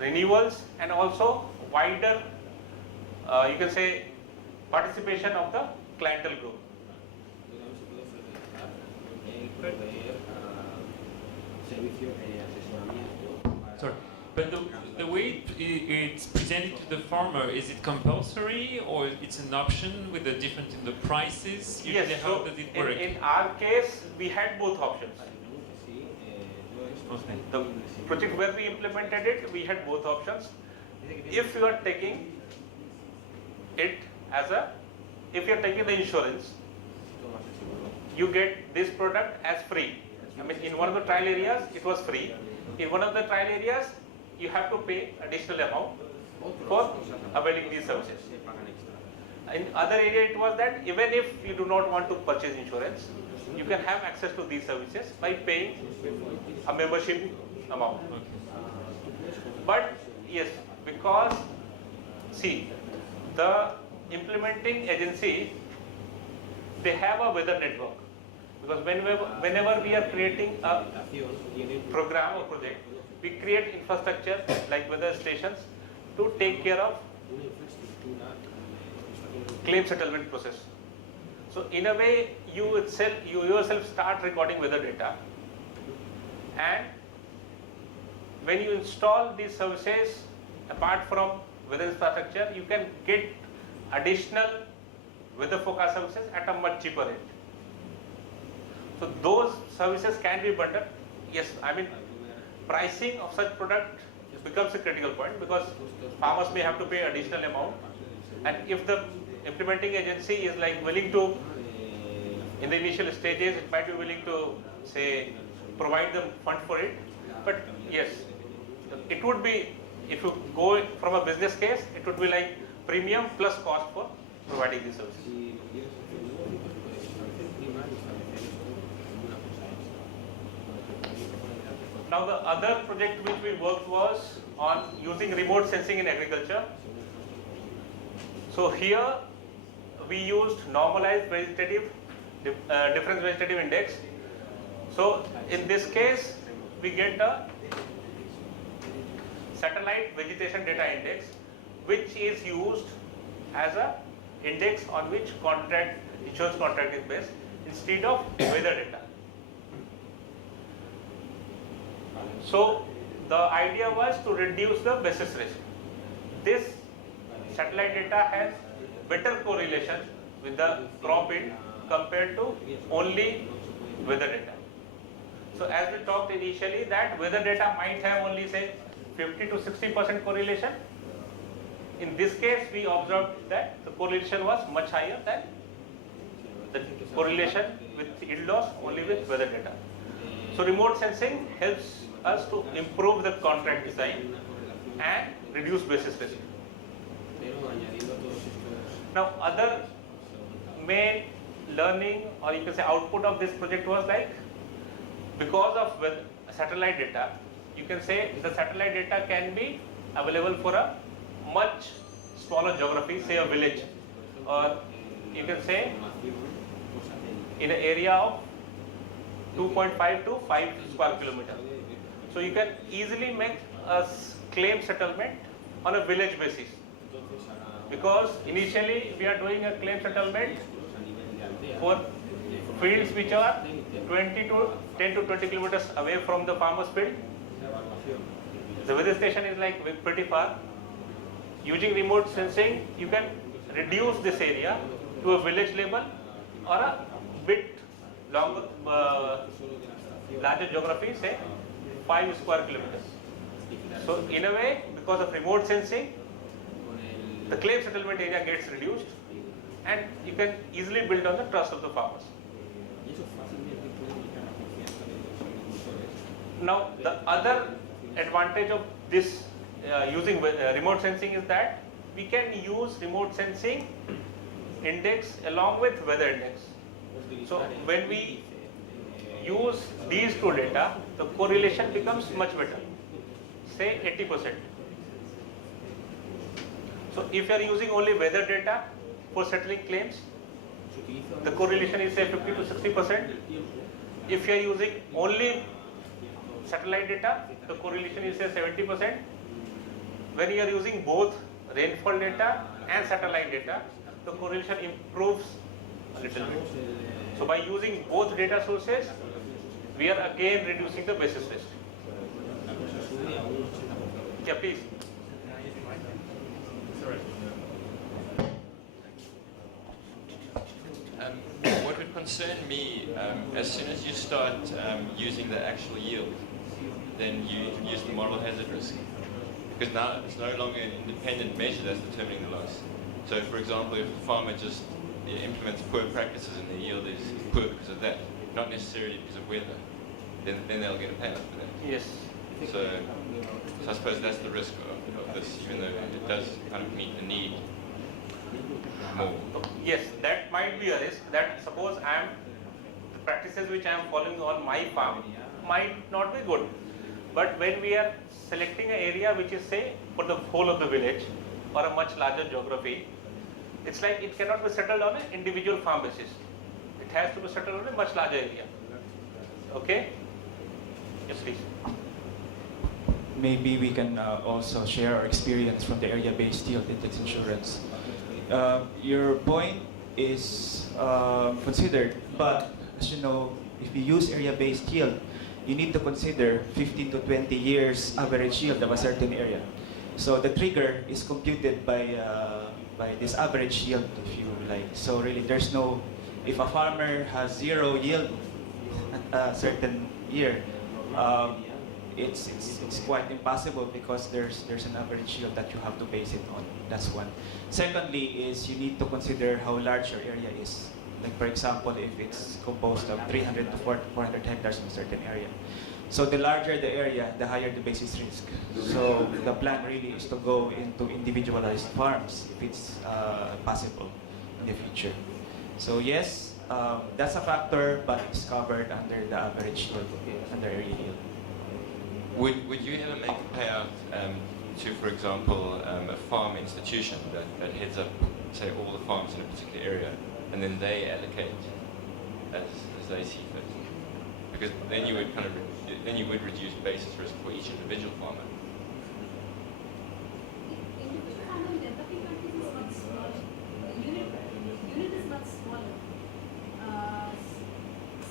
renewals and also wider, you can say, participation of the clientele group. Sorry, But the way it's presented to the farmer, is it compulsory or it's an option with a difference in the prices? Usually, Yes, how so does it work? in our case, we had both options. Okay. The project where we implemented it, we had both options. If you are taking it as a, if you are taking the insurance, you get this product as free. I mean, in one of the trial areas, it was free. In one of the trial areas, you have to pay additional amount for availing these services. In other area, it was that even if you do not want to purchase insurance, you can have access to these services by paying a membership amount. But yes, because see, the implementing agency, they have a weather network. Because whenever we are creating a program or project, we create infrastructure like weather stations to take care of claim settlement process. So in a way, you yourself start recording weather data, and when you install these services, apart from weather infrastructure, you can get additional weather forecast services at a much cheaper rate. So those services can be bundled. Yes, I mean, pricing of such product becomes a critical point because farmers may have to pay additional amount, and if the implementing agency is like willing to, in the initial stages, it might be willing to say provide the fund for it. But yes, it would be, if you go from a business case, it would be like premium plus cost for providing these services. Now the other project which we worked was on using remote sensing in agriculture. So here we used normalized vegetative difference vegetative index. So in this case we get a satellite vegetation data index, which is used as a index on which insurance contract is based instead of weather data. So the idea was to reduce the basis risk. This satellite data has better correlation with the crop yield compared to only weather data. So as we talked initially, that weather data might have only say 50 to 60% correlation. In this case, we observed that the correlation was much higher than the correlation with yield loss only with weather data. So remote sensing helps us to improve the contract design and reduce basis risk. Now other main learning, or you can say output of this project was like, because of satellite data, you can say the satellite data can be available for a much smaller geography, say a village, or you can say in an area of 2.5 to 5 square kilometer. So you can easily make a claim settlement on a village basis, because initially we are doing a claim settlement for fields which are 10 to 20 kilometers away from the farmer's field. The weather station is like pretty far. Using remote sensing, you can reduce this area to a village level or a bit longer, larger geography, say 5 square kilometers. So in a way, because of remote sensing, the claim settlement area gets reduced, and you can easily build on the trust of the farmers. Now the other advantage of this using remote sensing is that we can use remote sensing index along with weather index. So when we use these two data, the correlation becomes much better, say 80%. So if you are using only weather data for settling claims, the correlation is say 50 to 60%. If you are using only satellite data, the correlation is say 70%. When you are using both rainfall data and satellite data, the correlation improves a little bit. So by using both data sources, we are again reducing the basis risk. Yeah, please. What would concern me, as soon as you start using the actual yield, then you introduce the moral hazard risk. Because now it's no longer an independent measure that's determining the loss. So for example, if the farmer just implements poor practices and the yield is poor because of that, not necessarily because of weather, then they'll get a payout for that. Yes. So I suppose that's the risk of this, even though it does kind of meet the need more. Yes, that might be a risk. That suppose the practices which I am following on my farm might not be good. But when we are selecting an area which is, say, for the whole of the village or a much larger geography, it's like it cannot be settled on an individual farm basis. It has to be settled on a much larger area. Okay? Yes, please. Maybe we can also share our experience from the area-based yield index insurance. Your point is considered, but as you know, if you use area-based yield, you need to consider 15 to 20 years average yield of a certain area. So the trigger is computed by this average yield, if you like. So really, there's no, if a farmer has zero yield at a certain year, it's quite impossible because there's an average yield that you have to base it on. That's one. Secondly is you need to consider how large your area is. Like for example, if it's composed of 300 to 400 hectares in a certain area. So the larger the area, the higher the basis risk. So the plan really is to go into individualized farms if it's possible in the future. So yes, that's a factor, but it's covered under the average yield, under area yield. Would you ever make a payout to, for example, a farm institution that heads up, say, all the farms in a particular area, and then they allocate as they see fit? Because then you would reduce basis risk for each individual farmer. Individual farmer in developing countries is much smaller. The unit is much smaller.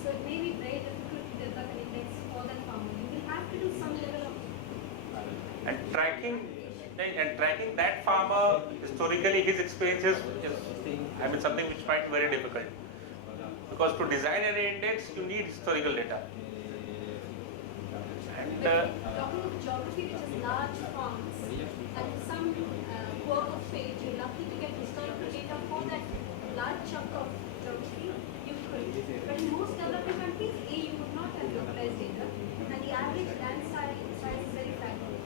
So it may be very difficult to develop an index for that farmer. You will have to do some level of tracking that farmer historically, his experiences is something which might be very difficult. Because to design an index, you need historical data. And talking of geography, which is large farms, and some work of page, you're lucky to get historical data for that large chunk of geography, you could. But in most developing countries, you would not have localized data, and the average land size is very fragmented.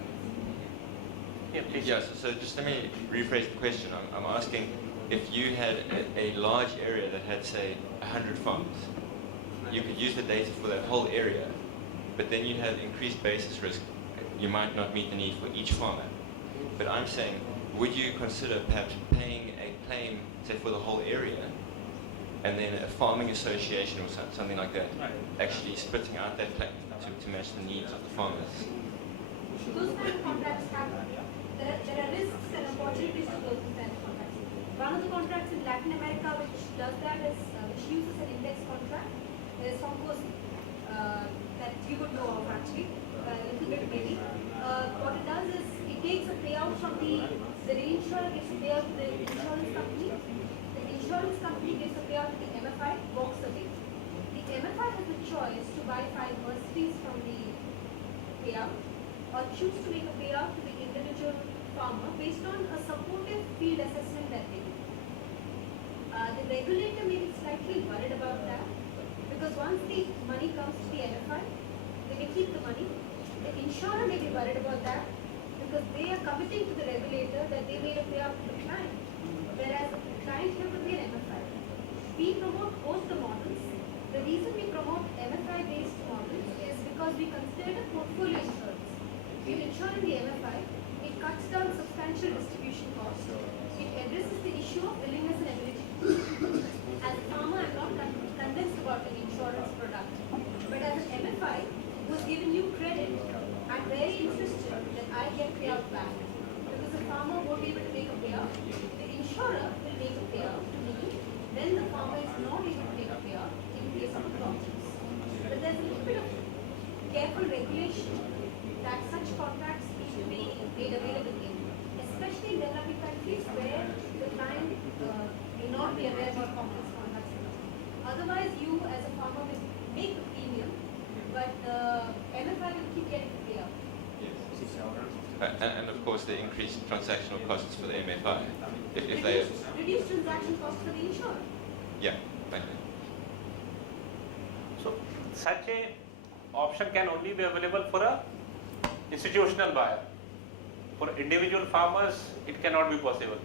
yeah, please. Yeah, so just let me rephrase the question. I'm asking if you had a large area that had, say, 100 farms, you could use the data for that whole area, but then you have increased basis risk. You might not meet the need for each farmer. But I'm saying, would you consider perhaps paying a claim, say, for the whole area, and then a farming association or something like that, actually splitting out that claim to match the needs of the farmers? Those kind of contracts happen. There are risks and opportunities to those kind of contracts. One of the contracts in Latin America which does that is, which uses an index contract, is Foncosi, that you would know of actually, a little bit maybe. What it does is, it takes a payout from the reinsurer gives a payout to the insurance company. The insurance company gives a payout to the MFI, walks away. The MFI has a choice to buy 5 merceries from the payout, or choose to make a payout to the individual farmer based on a supportive field assessment that they do. The regulator may be slightly worried about that, because once the money comes to the MFI, they may keep the money. The insurer may be worried about that, because they are committing to the regulator that they made a payout to the client, whereas the client here would be an MFI. We promote both the models. The reason we promote MFI-based models is because we consider it a portfolio insurance. In insuring the MFI, it cuts down substantial distribution costs. It addresses the issue of willingness and ability. As a farmer, I'm not convinced about an insurance product. But as an MFI, who's given you credit, I'm very interested that I get payout back. Because the farmer won't be able to make a payout. The insurer will make a payout to me. Then the farmer is not able to make a payout in case of problems. But there's a little bit of careful regulation that such contracts need should be made available in, especially in developing countries where the client may not be aware about complex contracts. Otherwise, you as a farmer will make a premium, but the MFI will keep getting the payout. And of course, the increased transactional costs for the MFI. If they, Reduce transaction costs for the insurer. yeah, thank you. So such a option can only be available for a institutional buyer. For individual farmers, it cannot be possible.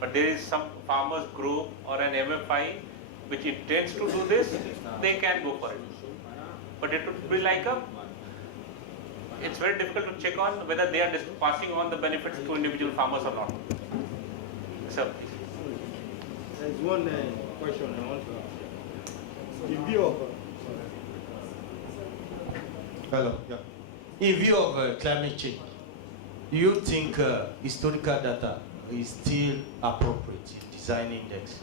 But there is some farmers group or an MFI which intends to do this, they can go for it. But it would be like it's very difficult to check on whether they are passing on the benefits to individual farmers or not. Sir, please. There's one question I want to ask. In view of hello, yeah. In view of climate change, do you think historical data is still appropriate in design index?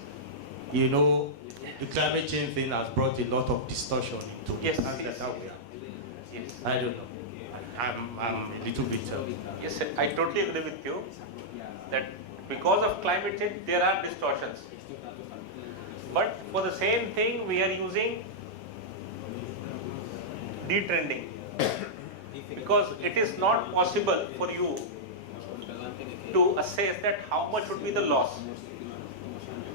You know, the climate change thing has brought a lot of distortion into Yes, data yes. we are. Yes. I don't know. I'm a little bit. Yes, sir, I totally agree with you that because of climate change there are distortions. But for the same thing we are using detrending because it is not possible for you to assess that how much would be the loss.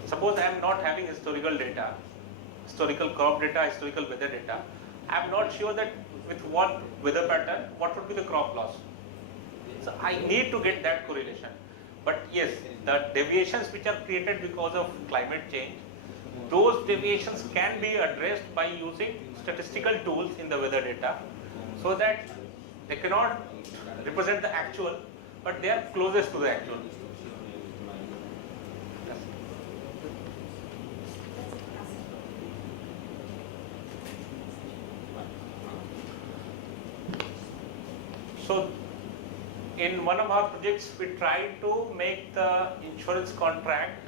Suppose I am not having historical data, historical crop data, historical weather data. I am not sure that with what weather pattern, what would be the crop loss. So I need to get that correlation. But yes, the deviations which are created because of climate change, those deviations can be addressed by using statistical tools in the weather data so that they cannot represent the actual, but they are closest to the actual. So, in one of our projects, we tried to make the insurance contract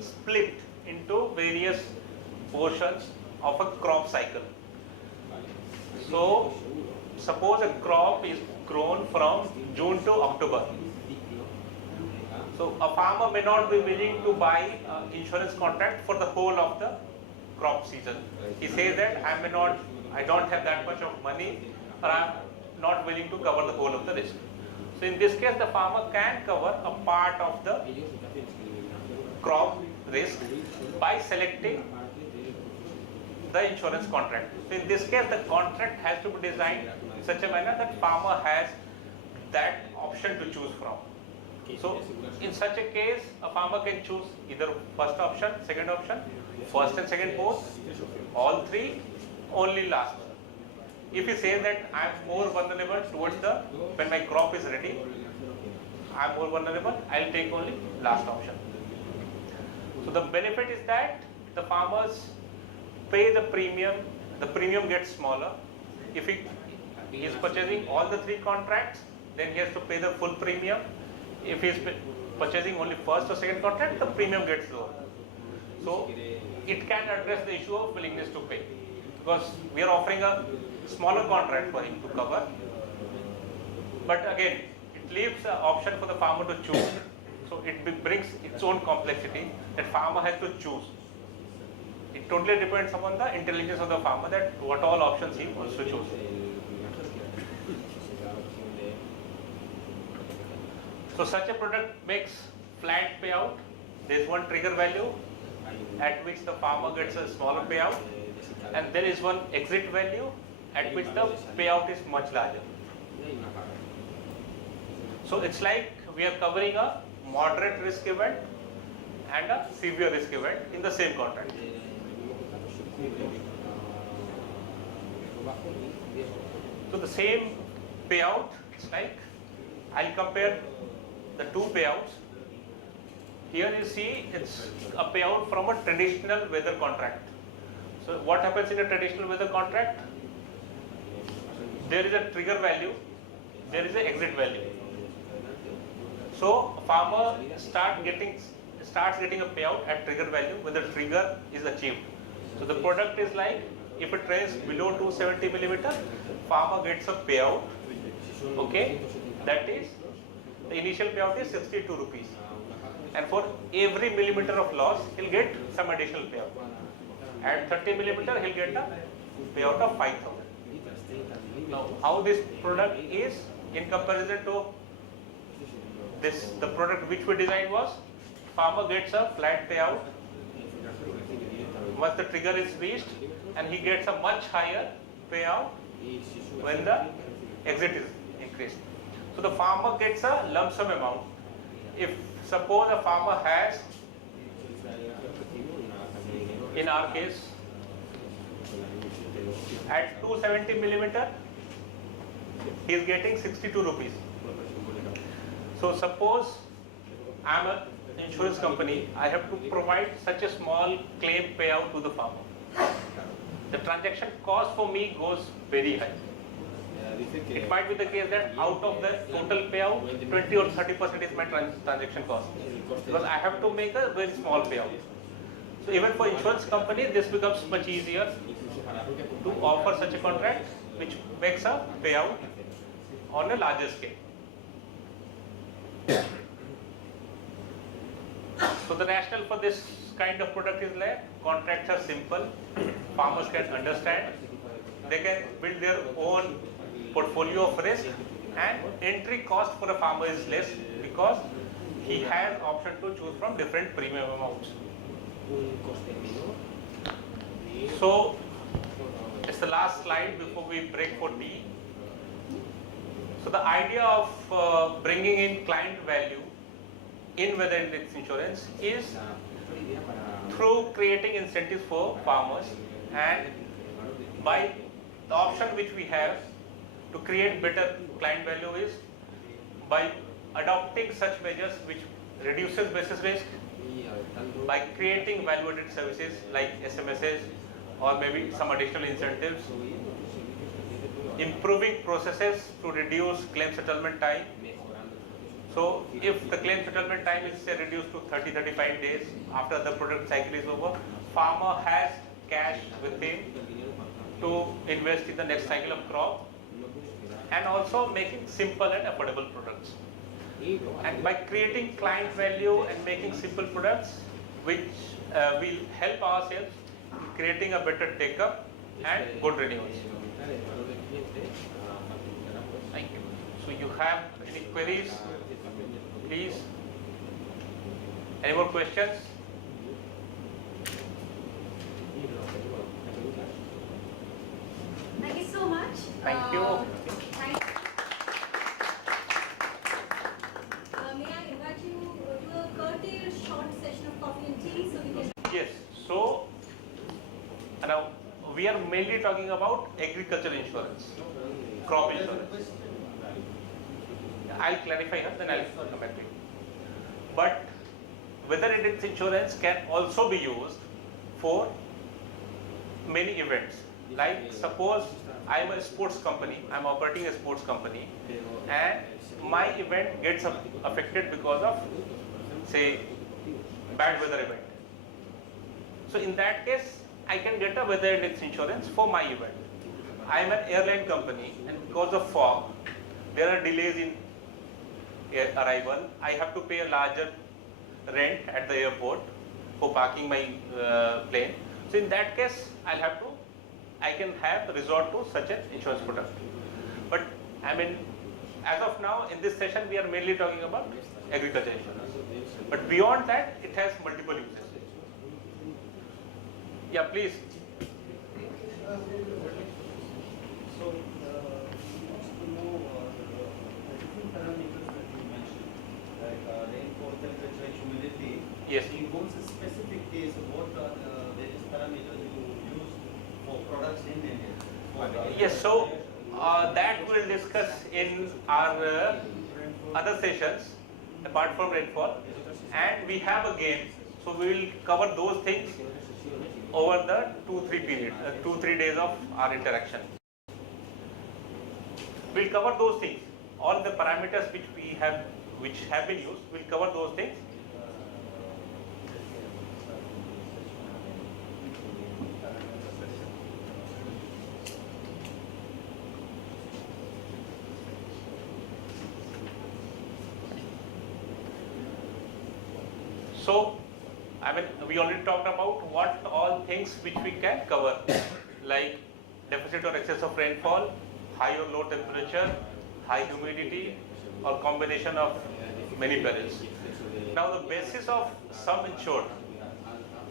split into various portions of a crop cycle. So, suppose a crop is grown from June to October. So, a farmer may not be willing to buy an insurance contract for the whole of the crop season. He says that I don't have that much of money, or I am not willing to cover the whole of the risk. So in this case, the farmer can cover a part of the crop risk by selecting the insurance contract. So in this case, the contract has to be designed in such a manner that farmer has that option to choose from. So in such a case, a farmer can choose either first option, second option, first and second both, all three, only last. If you say that I am more vulnerable towards when my crop is ready, I am more vulnerable, I will take only last option. So the benefit is that the farmers pay the premium gets smaller. If he is purchasing all the three contracts, then he has to pay the full premium. If he is purchasing only first or second contract, the premium gets lower. So it can address the issue of willingness to pay, because we are offering a smaller contract for him to cover. But again, it leaves an option for the farmer to choose. So it brings its own complexity that farmer has to choose. It totally depends upon the intelligence of the farmer that what all options he wants to choose. So such a product makes flat payout. There is one trigger value at which the farmer gets a smaller payout, and there is one exit value at which the payout is much larger. So it's like we are covering a moderate risk event and a severe risk event in the same contract. So the same payout, it's like, I'll compare the two payouts. Here you see it's a payout from a traditional weather contract. So what happens in a traditional weather contract? There is a trigger value, there is an exit value. So a farmer starts getting a payout at trigger value when the trigger is achieved. So the product is like, if it rains below 270 millimeter, farmer gets a payout, okay, that is the initial payout is 62 rupees. And for every millimeter of loss, he'll get some additional payout. At 30 millimeter, he'll get a payout of 5,000. Now, how this product is in comparison to this, the product which we designed was, farmer gets a flat payout once the trigger is reached, and he gets a much higher payout when the exit is increased. So the farmer gets a lump sum amount. If suppose a farmer has, in our case, at 270 millimeter, he is getting 62 rupees. So suppose I am an insurance company, I have to provide such a small claim payout to the farmer. The transaction cost for me goes very high. It might be the case that out of the total payout, 20 or 30% is my transaction cost, because I have to make a very small payout. So even for insurance company, this becomes much easier to offer such a contract which makes a payout on a larger scale. So the rationale for this kind of product is like contracts are simple, farmers can understand, they can build their own portfolio of risk, and entry cost for a farmer is less because he has option to choose from different premium amounts. So it's the last slide before we break for tea. So the idea of bringing in client value in weather index insurance is through creating incentives for farmers, and by the option which we have to create better client value is by adopting such measures which reduces basis risk, by creating value-added services like SMSs or maybe some additional incentives, improving processes to reduce claim settlement time. So if the claim settlement time is say reduced to 30-35 days after the product cycle is over, farmer has cash with him to invest in the next cycle of crop, and also making simple and affordable products. And by creating client value and making simple products, which will help ourselves in creating a better take-up and good renewals. Thank you. So you have any queries? Please. Any more questions? Thank you so much. Thank you. Thank May I invite you to a curtailed short session of coffee and tea so we can... Yes. So now we are mainly talking about agricultural insurance, crop insurance. I'll clarify here, then I'll come back to you. But weather index insurance can also be used for many events. Like suppose I am a sports company, I am operating a sports company, and my event gets affected because of, say, bad weather event. So in that case, I can get a weather index insurance for my event. I am an airline company, and because of fog, there are delays in arrival. I have to pay a larger rent at the airport for parking my plane. So in that case, I can have resort to such an insurance product. But I mean, as of now, in this session, we are mainly talking about agriculture insurance. But beyond that, it has multiple uses. Yeah, please. So, he wants to know the different parameters that you mentioned, like rainfall, temperature, humidity. Yes. In those specific case, what are the various parameters you use for products in India? Yes, so that we'll discuss in our other sessions apart from rainfall, and we have a game, so we will cover those things over the 2-3 days of our interaction. We'll cover those things, all the parameters which have been used, we'll cover those things. So, I mean, we already talked about what all things which we can cover, like deficit or excess of rainfall, high or low temperature, high humidity, or combination of many perils. Now, the basis of sum insured,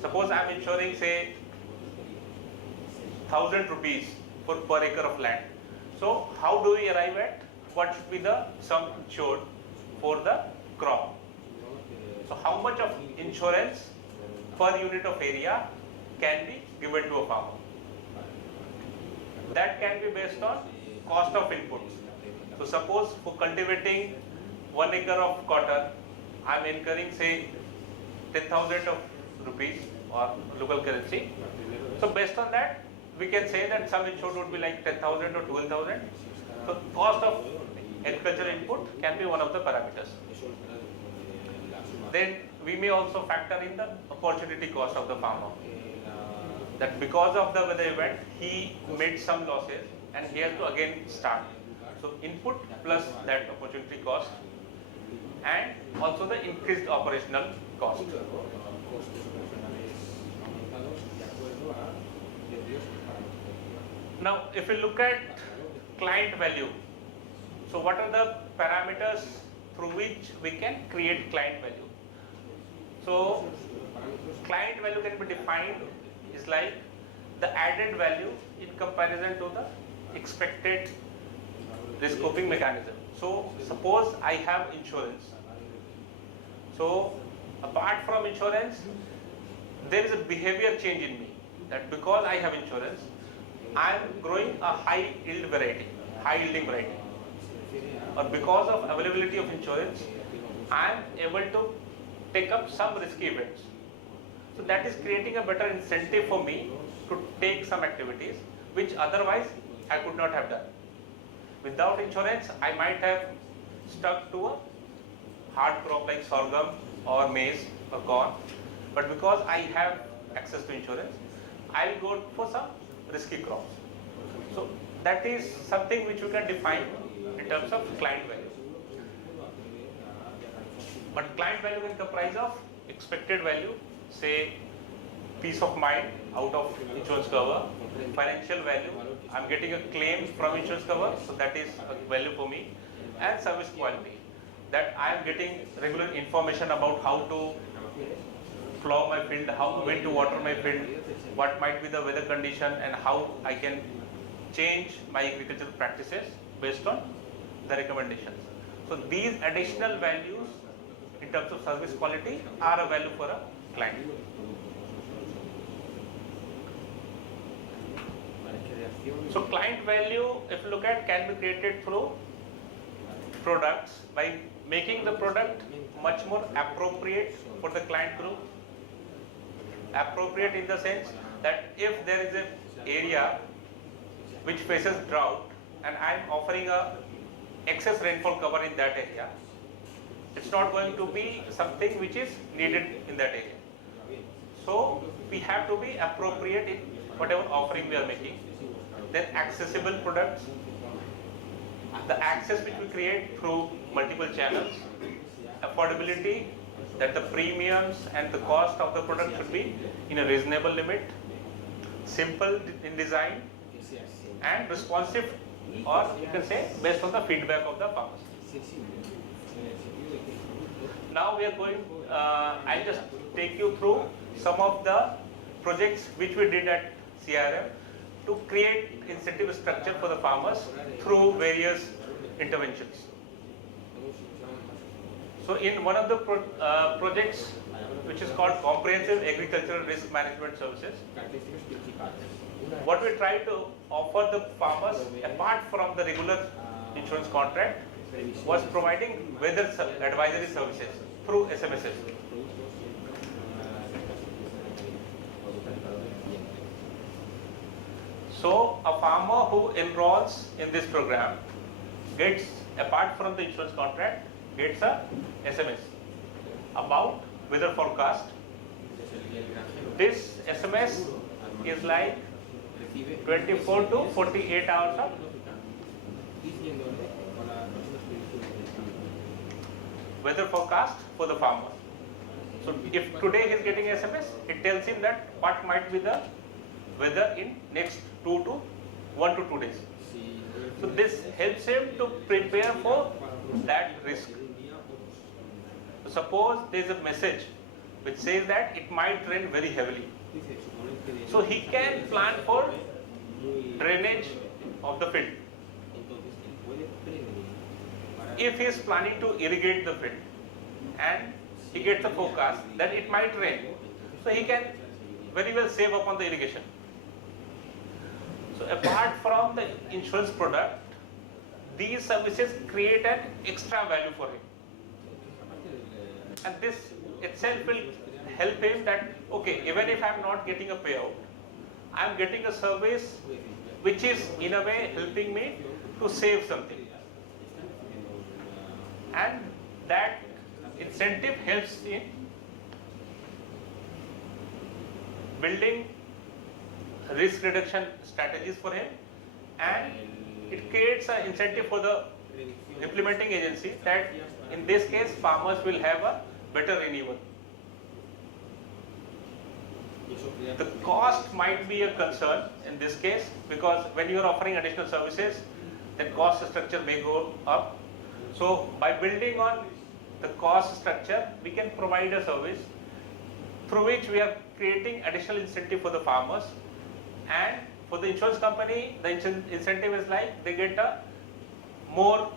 suppose I am insuring say 1,000 rupees for per acre of land. So, how do we arrive at what should be the sum insured for the crop? So, how much of insurance per unit of area can be given to a farmer? That can be based on cost of inputs. So, suppose for cultivating 1 acre of cotton, I am incurring say 10,000 of rupees or local currency. So, based on that, we can say that sum insured would be like 10,000 or 12,000. So, cost of agricultural input can be one of the parameters. Then we may also factor in the opportunity cost of the farmer. That because of the weather event, he made some losses and he has to again start. So input plus that opportunity cost and also the increased operational cost. Now, if we look at client value, so what are the parameters through which we can create client value? So, client value can be defined is like the added value in comparison to the expected risk coping mechanism. So, suppose I have insurance. So, apart from insurance, there is a behavior change in me that because I have insurance, I am growing a high yield variety, high yielding variety. Or because of availability of insurance, I am able to take up some risky events. So that is creating a better incentive for me to take some activities which otherwise I could not have done. Without insurance, I might have stuck to a hard crop like sorghum or maize or corn. But because I have access to insurance, I will go for some risky crops. So that is something which we can define in terms of client value. But client value can comprise of expected value, say peace of mind out of insurance cover, financial value, I'm getting a claim from insurance cover, so that is a value for me, and service quality, that I am getting regular information about how to plow my field, when to water my field, what might be the weather condition, and how I can change my agricultural practices based on the recommendations. So these additional values in terms of service quality are a value for a client. So client value, if you look at, can be created through products by making the product much more appropriate for the client group. Appropriate in the sense that if there is an area which faces drought and I am offering a excess rainfall cover in that area, it's not going to be something which is needed in that area. So we have to be appropriate in whatever offering we are making. Then accessible products, the access which we create through multiple channels, affordability, that the premiums and the cost of the product should be in a reasonable limit, simple in design, and responsive, or you can say based on the feedback of the farmers. Now we are going, I'll just take you through some of the projects which we did at CRM to create incentive structure for the farmers through various interventions. So in one of the projects which is called Comprehensive Agricultural Risk Management Services, what we try to offer the farmers apart from the regular insurance contract was providing weather advisory services through SMSs. So a farmer who enrolls in this program gets, apart from the insurance contract, gets a SMS about weather forecast. This SMS is like 24 to 48 hours of weather forecast for the farmer. So if today he is getting SMS, it tells him that what might be the weather in next 1 to 2 days. So this helps him to prepare for that risk. So suppose there is a message which says that it might rain very heavily. So he can plan for drainage of the field. If he is planning to irrigate the field and he gets a forecast that it might rain, so he can very well save up on the irrigation. So apart from the insurance product, these services create an extra value for him. And this itself will help him that, okay, even if I am not getting a payout, I am getting a service which is in a way helping me to save something. And that incentive helps in building risk reduction strategies for him, and it creates an incentive for the implementing agency that in this case farmers will have a better renewal. The cost might be a concern in this case because when you are offering additional services, the cost structure may go up. So by building on the cost structure, we can provide a service through which we are creating additional incentive for the farmers, and for the insurance company, the incentive is like they get a more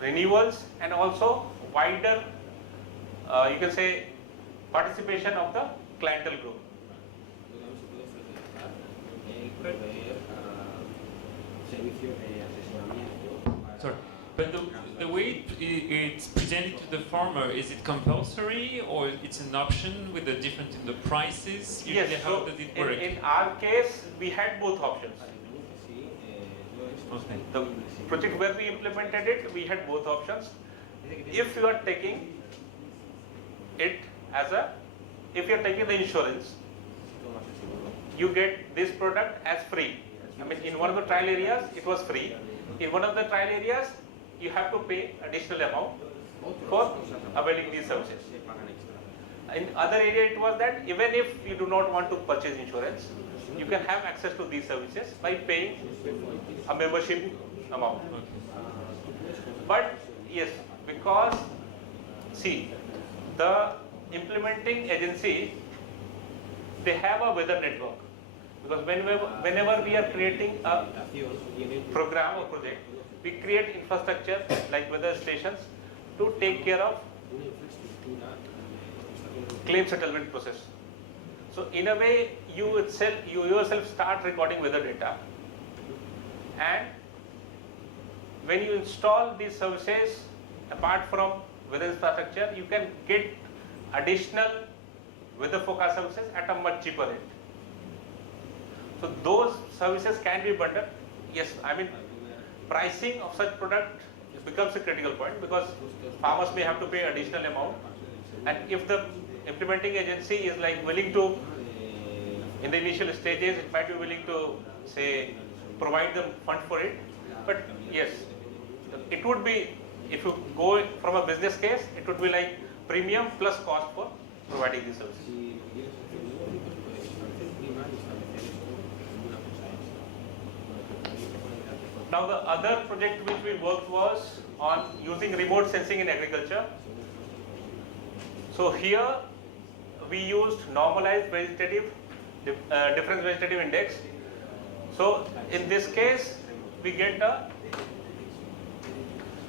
renewals and also wider, you can say, participation of the clientele group. Sorry, but the way it's presented to the farmer, is it compulsory or it's an option with the difference in the prices? Usually, Yes, how so does it work? in our case, we had both options. Okay. The project where we implemented it, we had both options. If you are taking it as a, if you are taking the insurance, you get this product as free. I mean, in one of the trial areas, it was free. In one of the trial areas, you have to pay additional amount for availing these services. In other area, it was that even if you do not want to purchase insurance, you can have access to these services by paying a membership amount. But yes, because see, the implementing agency, they have a weather network. Because whenever we are creating a program or project, we create infrastructure like weather stations to take care of claim settlement process. So in a way, you yourself start recording weather data, and when you install these services, apart from weather infrastructure, you can get additional weather forecast services at a much cheaper rate. So those services can be bundled. Yes, I mean, pricing of such product becomes a critical point because farmers may have to pay additional amount, and if the implementing agency is like willing to, in the initial stages, it might be willing to say provide them fund for it. But yes, it would be, if you go from a business case, it would be like premium plus cost for providing these services. Now the other project which we worked was on using remote sensing in agriculture. So here we used normalized vegetative difference vegetative index. So in this case we get a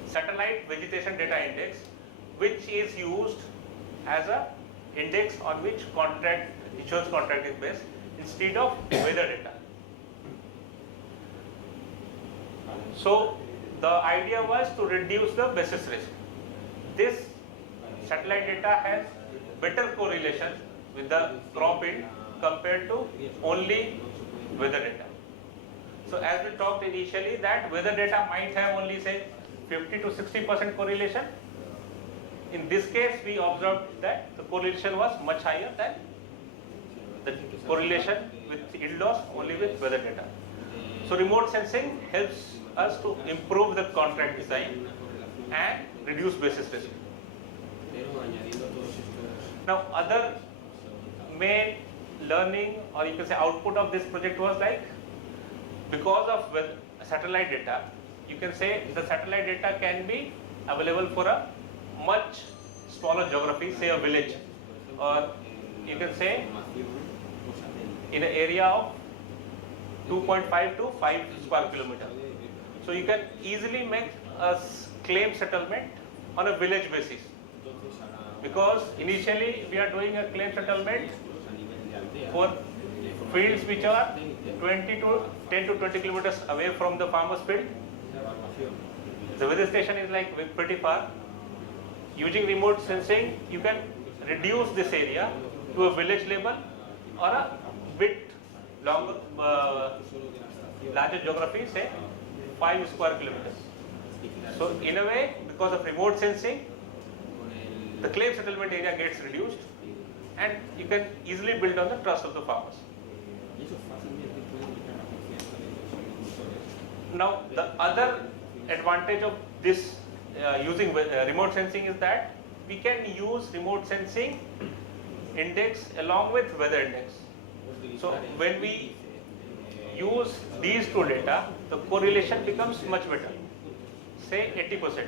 satellite vegetation data index, which is used as a index on which insurance contract is based instead of weather data. So the idea was to reduce the basis risk. This satellite data has better correlation with the crop yield compared to only weather data. So as we talked initially, that weather data might have only say 50 to 60% correlation. In this case, we observed that the correlation was much higher than the correlation with yield loss only with weather data. So remote sensing helps us to improve the contract design and reduce basis risk. Now, other main learning, or you can say output of this project was like, because of satellite data, you can say the satellite data can be available for a much smaller geography, say a village, or you can say in an area of 2.5 to 5 square kilometer. So you can easily make a claim settlement on a village basis, because initially we are doing a claim settlement for fields which are 10 to 20 kilometers away from the farmer's field. The weather station is like pretty far. Using remote sensing, you can reduce this area to a village level or a bit longer, larger geography, say 5 square kilometers. So in a way, because of remote sensing, the claim settlement area gets reduced, and you can easily build on the trust of the farmers. Now, the other advantage of this using remote sensing is that we can use remote sensing index along with weather index. So when we use these two data, the correlation becomes much better, say 80%.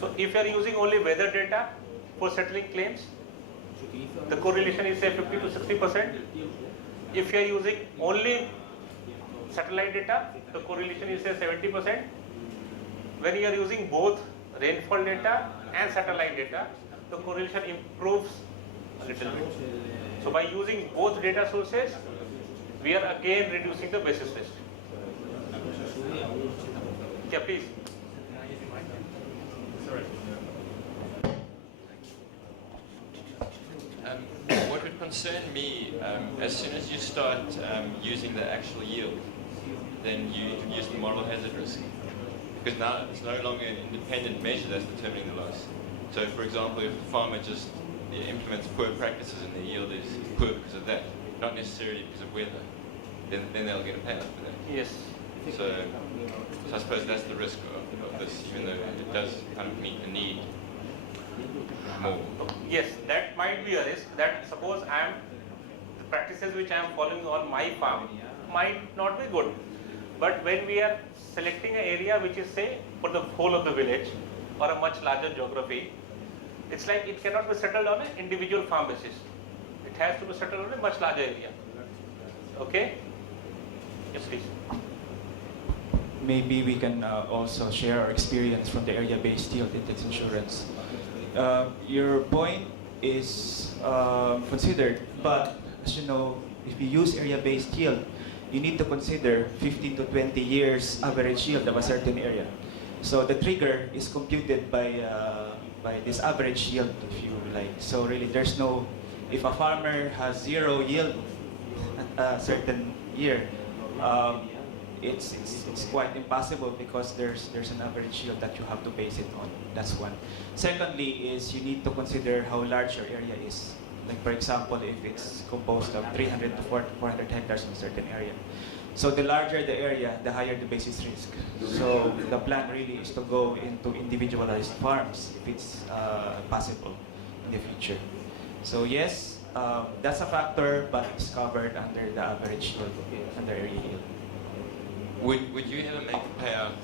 So if you are using only weather data for settling claims, the correlation is say 50 to 60%. If you are using only satellite data, the correlation is say 70%. When you are using both rainfall data and satellite data, the correlation improves a little bit. So by using both data sources, we are again reducing the basis risk. Yeah, please. What would concern me, as soon as you start using the actual yield, then you introduce the moral hazard risk. Because now it's no longer an independent measure that's determining the loss. So for example, if the farmer just implements poor practices and the yield is poor because of that, not necessarily because of weather, then they'll get a payout for that. Yes. So I suppose that's the risk of this, even though it does kind of meet the need more. Yes, that might be a risk. That suppose the practices which I am following on my farm might not be good. But when we are selecting an area which is say for the whole of the village or a much larger geography, it's like it cannot be settled on an individual farm basis. It has to be settled on a much larger area. Okay? Yes, please. Maybe we can also share our experience from the area-based yield index insurance. Your point is considered, but as you know, if you use area-based yield, you need to consider 15 to 20 years average yield of a certain area. So the trigger is computed by this average yield, if you like. So really, there's no, if a farmer has zero yield at a certain year, it's quite impossible because there's an average yield that you have to base it on. That's one. Secondly is you need to consider how large your area is. Like for example, if it's composed of 300 to 400 hectares in a certain area. So the larger the area, the higher the basis risk. So the plan really is to go into individualized farms if it's possible in the future. So yes, that's a factor, but it's covered under the average yield, under area yield. Would you ever make a payout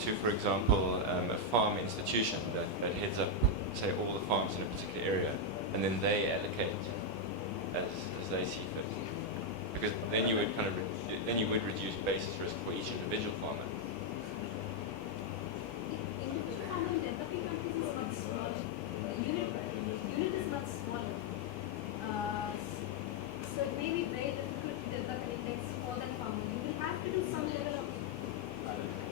to, for example, a farm institution that heads up, say, all the farms in a particular area, and then they allocate as they see fit? Because then you would reduce basis risk for each individual farmer. Individual farmer in developing countries is much smaller. The unit is much smaller. So it may be very difficult to develop an index for that farmer. You will have to do some level of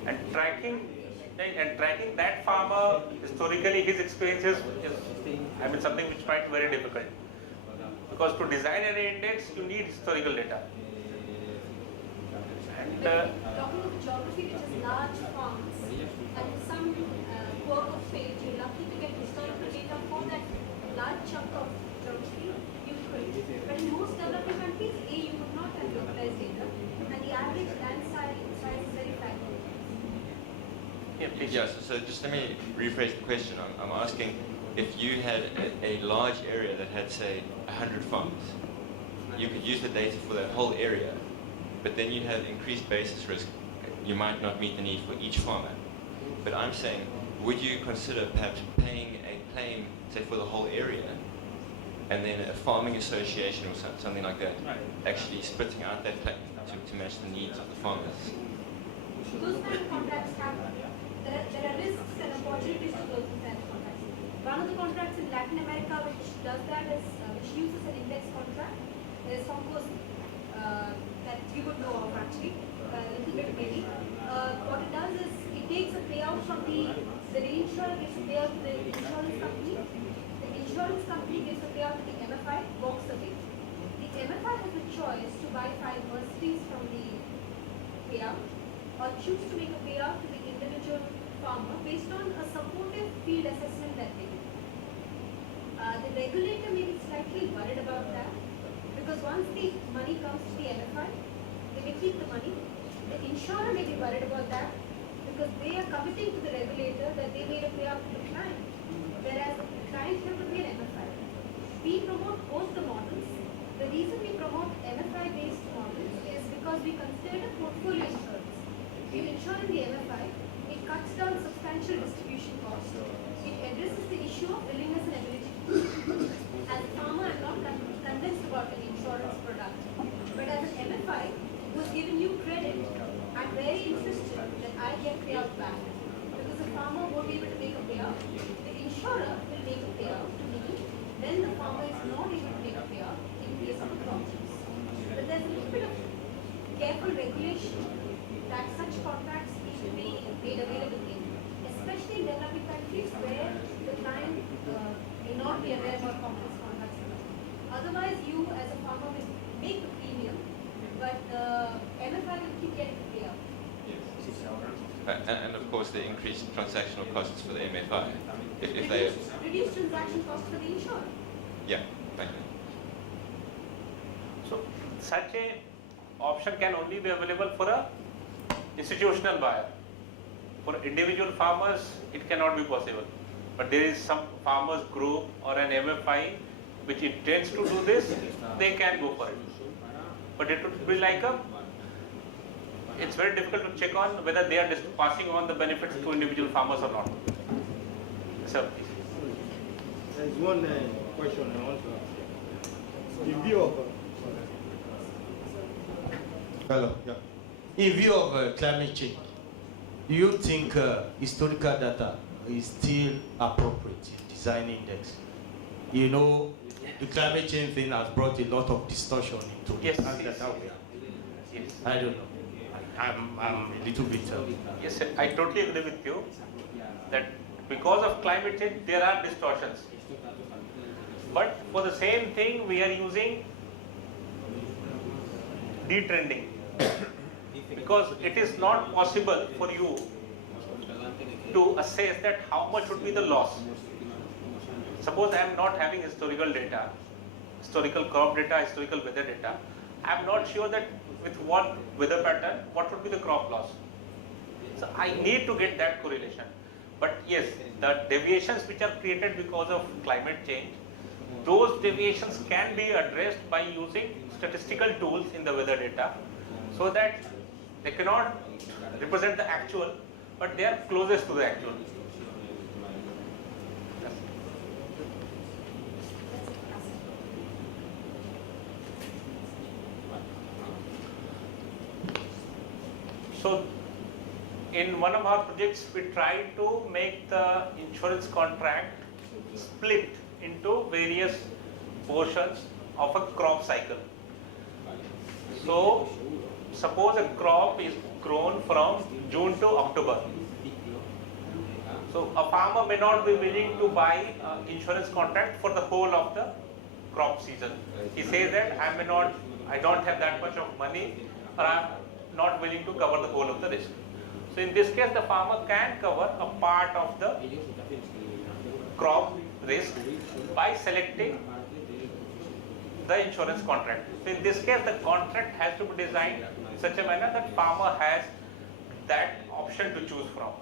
And tracking that farmer historically, his experiences is something which might be very difficult. Because to design an index, you need historical data. And talking of geography, which is large farms, and some work of fate, you're lucky to get historical data for that large chunk of geography, you could. But in most developing countries, you would not have localized data, and the average land size is very fragmented. yeah, please. Yeah, so just let me rephrase the question. I'm asking, if you had a large area that had, say, 100 farms, you could use the data for that whole area, but then you have increased basis risk. You might not meet the need for each farmer. But I'm saying, would you consider perhaps paying a claim, say, for the whole area, and then a farming association or something like that, actually splitting out that claim to match the needs of the farmers? Those kind of contracts have, there are risks and opportunities to those kind of contracts. One of the contracts in Latin America which does that is, which uses an index contract, is Foncos, that you would know of actually, a little bit maybe. What it does is, it takes a payout from the reinsurer gives a payout to the insurance company. The insurance company gives a payout to the MFI, walks away. The MFI has a choice to buy 5 mercedes from the payout, or choose to make a payout to the individual farmer based on a supportive field assessment that they do. The regulator may be slightly worried about that, because once the money comes to the MFI, they may keep the money. The insurer may be worried about that, because they are committing to the regulator that they made a payout to the client, whereas the client here would be an MFI. We promote both the models. The reason we promote MFI-based models is because we consider it a portfolio insurance. In insuring the MFI, it cuts down substantial distribution costs. It addresses the issue of willingness and ability to pay. As a farmer, I'm not convinced about an insurance product. But as an MFI, who's given you credit, I'm very interested that I get payout back. Because the farmer won't be able to make a payout. The insurer will make a payout to me. Then the farmer is not able to make a payout in case of problems. But there's a little bit of careful regulation that such contracts need to be made available in, especially in developing countries where the client may not be aware about complex contracts. Otherwise, you as a farmer will make a premium, but the MFI will keep getting the payout. And of course, the increased transactional costs for the MFI. If they reduce transaction costs for the insurer. Yeah, thank you. So such a option can only be available for a institutional buyer. For individual farmers, it cannot be possible. But there is some farmers group or an MFI which intends to do this, they can go for it. But it would be like it's very difficult to check on whether they are just passing on the benefits to individual farmers or not. Sir, please. There is one question I want to ask. In view of Hello. Yeah. In view of climate change, do you think historical data is still appropriate in design index? You know, the climate change thing has brought a lot of distortion into Yes, the yes. data we have. Yes. I don't know. I'm a little bit. Yes, sir, I totally agree with you that because of climate change there are distortions. But for the same thing we are using detrending because it is not possible for you to assess that how much would be the loss. Suppose I am not having historical data, historical crop data, historical weather data. I am not sure that with what weather pattern, what would be the crop loss. So I need to get that correlation. But yes, the deviations which are created because of climate change, those deviations can be addressed by using statistical tools in the weather data so that they cannot represent the actual, but they are closest to the actual. So, in one of our projects, we tried to make the insurance contract split into various portions of a crop cycle. So, suppose a crop is grown from June to October. So, a farmer may not be willing to buy an insurance contract for the whole of the crop season. He says that I don't have that much of money, or I am not willing to cover the whole of the risk. So in this case, the farmer can cover a part of the crop risk by selecting the insurance contract. So in this case, the contract has to be designed in such a manner that farmer has that option to choose from.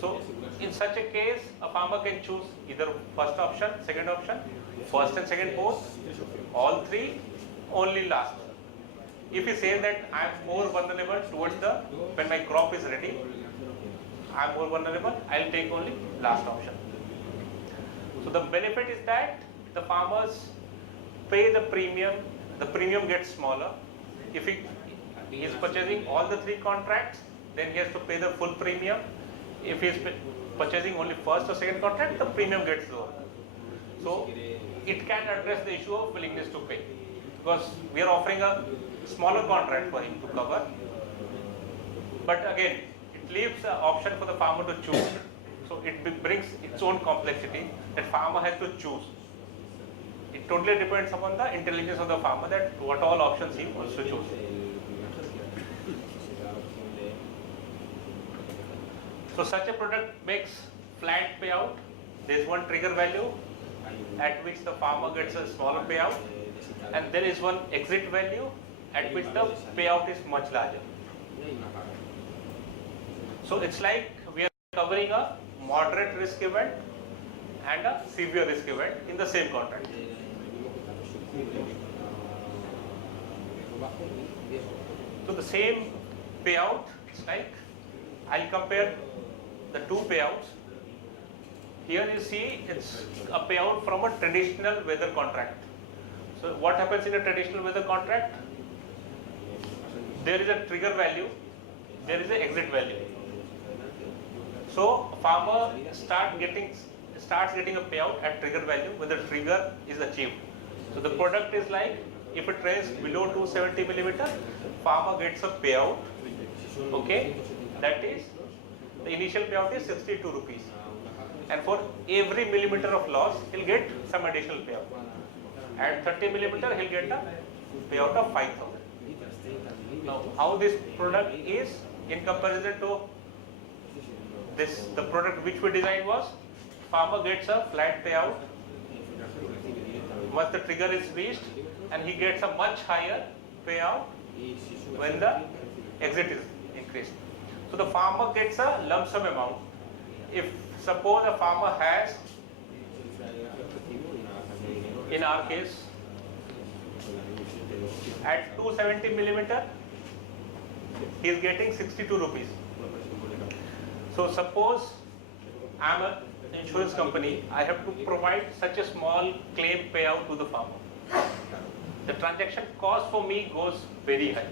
So in such a case, a farmer can choose either first option, second option, first and second both, all three, only last. If you say that I am more vulnerable towards when my crop is ready, I am more vulnerable, I'll take only last option. So the benefit is that the farmers pay the premium gets smaller. If he is purchasing all the three contracts, then he has to pay the full premium. If he is purchasing only first or second contract, the premium gets lower. So it can address the issue of willingness to pay, because we are offering a smaller contract for him to cover. But again, it leaves an option for the farmer to choose. So it brings its own complexity that farmer has to choose. It totally depends upon the intelligence of the farmer that what all options he wants to choose. So such a product makes flat payout. There is one trigger value at which the farmer gets a smaller payout, and there is one exit value at which the payout is much larger. So it's like we are covering a moderate risk event and a severe risk event in the same contract. So the same payout, it's like, I'll compare the two payouts. Here you see it's a payout from a traditional weather contract. So what happens in a traditional weather contract? There is a trigger value, there is an exit value. So farmer starts getting a payout at trigger value when the trigger is achieved. So the product is like, if it rains below 270 millimeter, farmer gets a payout. Okay, that is, the initial payout is 62 rupees. And for every millimeter of loss, he'll get some additional payout. At 30 millimeter, he'll get a payout of 5,000. Now, how this product is in comparison to the product which we designed was, farmer gets a flat payout once the trigger is reached, and he gets a much higher payout when the exit is increased. So the farmer gets a lump sum amount. If suppose a farmer has, in our case, at 270 millimeter, he is getting 62 rupees. So suppose I am an insurance company, I have to provide such a small claim payout to the farmer. The transaction cost for me goes very high.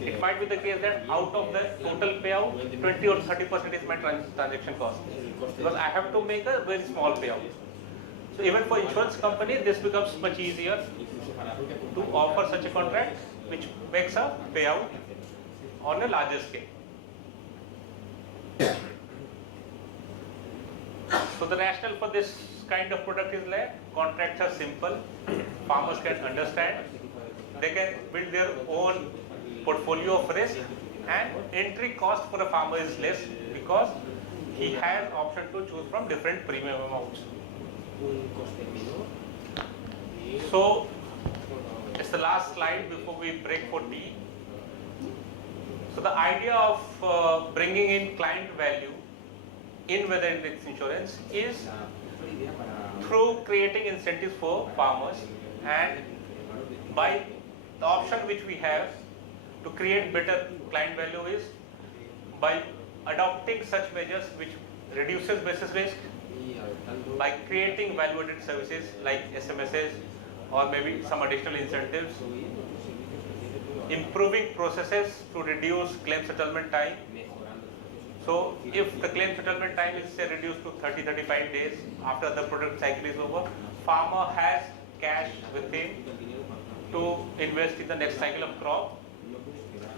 It might be the case that out of the total payout, 20 or 30% is my transaction cost, because I have to make a very small payout. So even for insurance company, this becomes much easier to offer such a contract which makes a payout on a larger scale. So the rationale for this kind of product is like, contracts are simple, farmers can understand, they can build their own portfolio of risk, and entry cost for a farmer is less because he has option to choose from different premium amounts. So it's the last slide before we break for tea. So the idea of bringing in client value in weather index insurance is through creating incentives for farmers, and by the option which we have to create better client value is by adopting such measures which reduces basis risk, by creating value-added services like SMSs or maybe some additional incentives, improving processes to reduce claim settlement time. So if the claim settlement time is say reduced to 30-35 days after the product cycle is over, farmer has cash with him to invest in the next cycle of crop,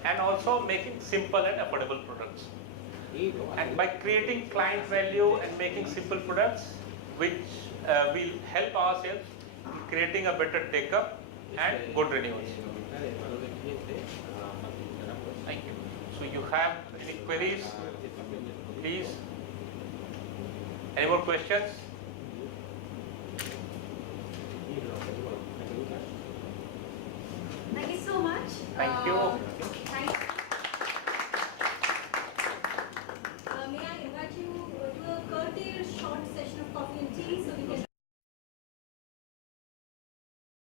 and also making simple and affordable products. And by creating client value and making simple products, which will help ourselves in creating a better take-up and good renewals. Thank you. So you have any queries, please? Any more questions? Thank you so much. Thank you. Thank you. May I of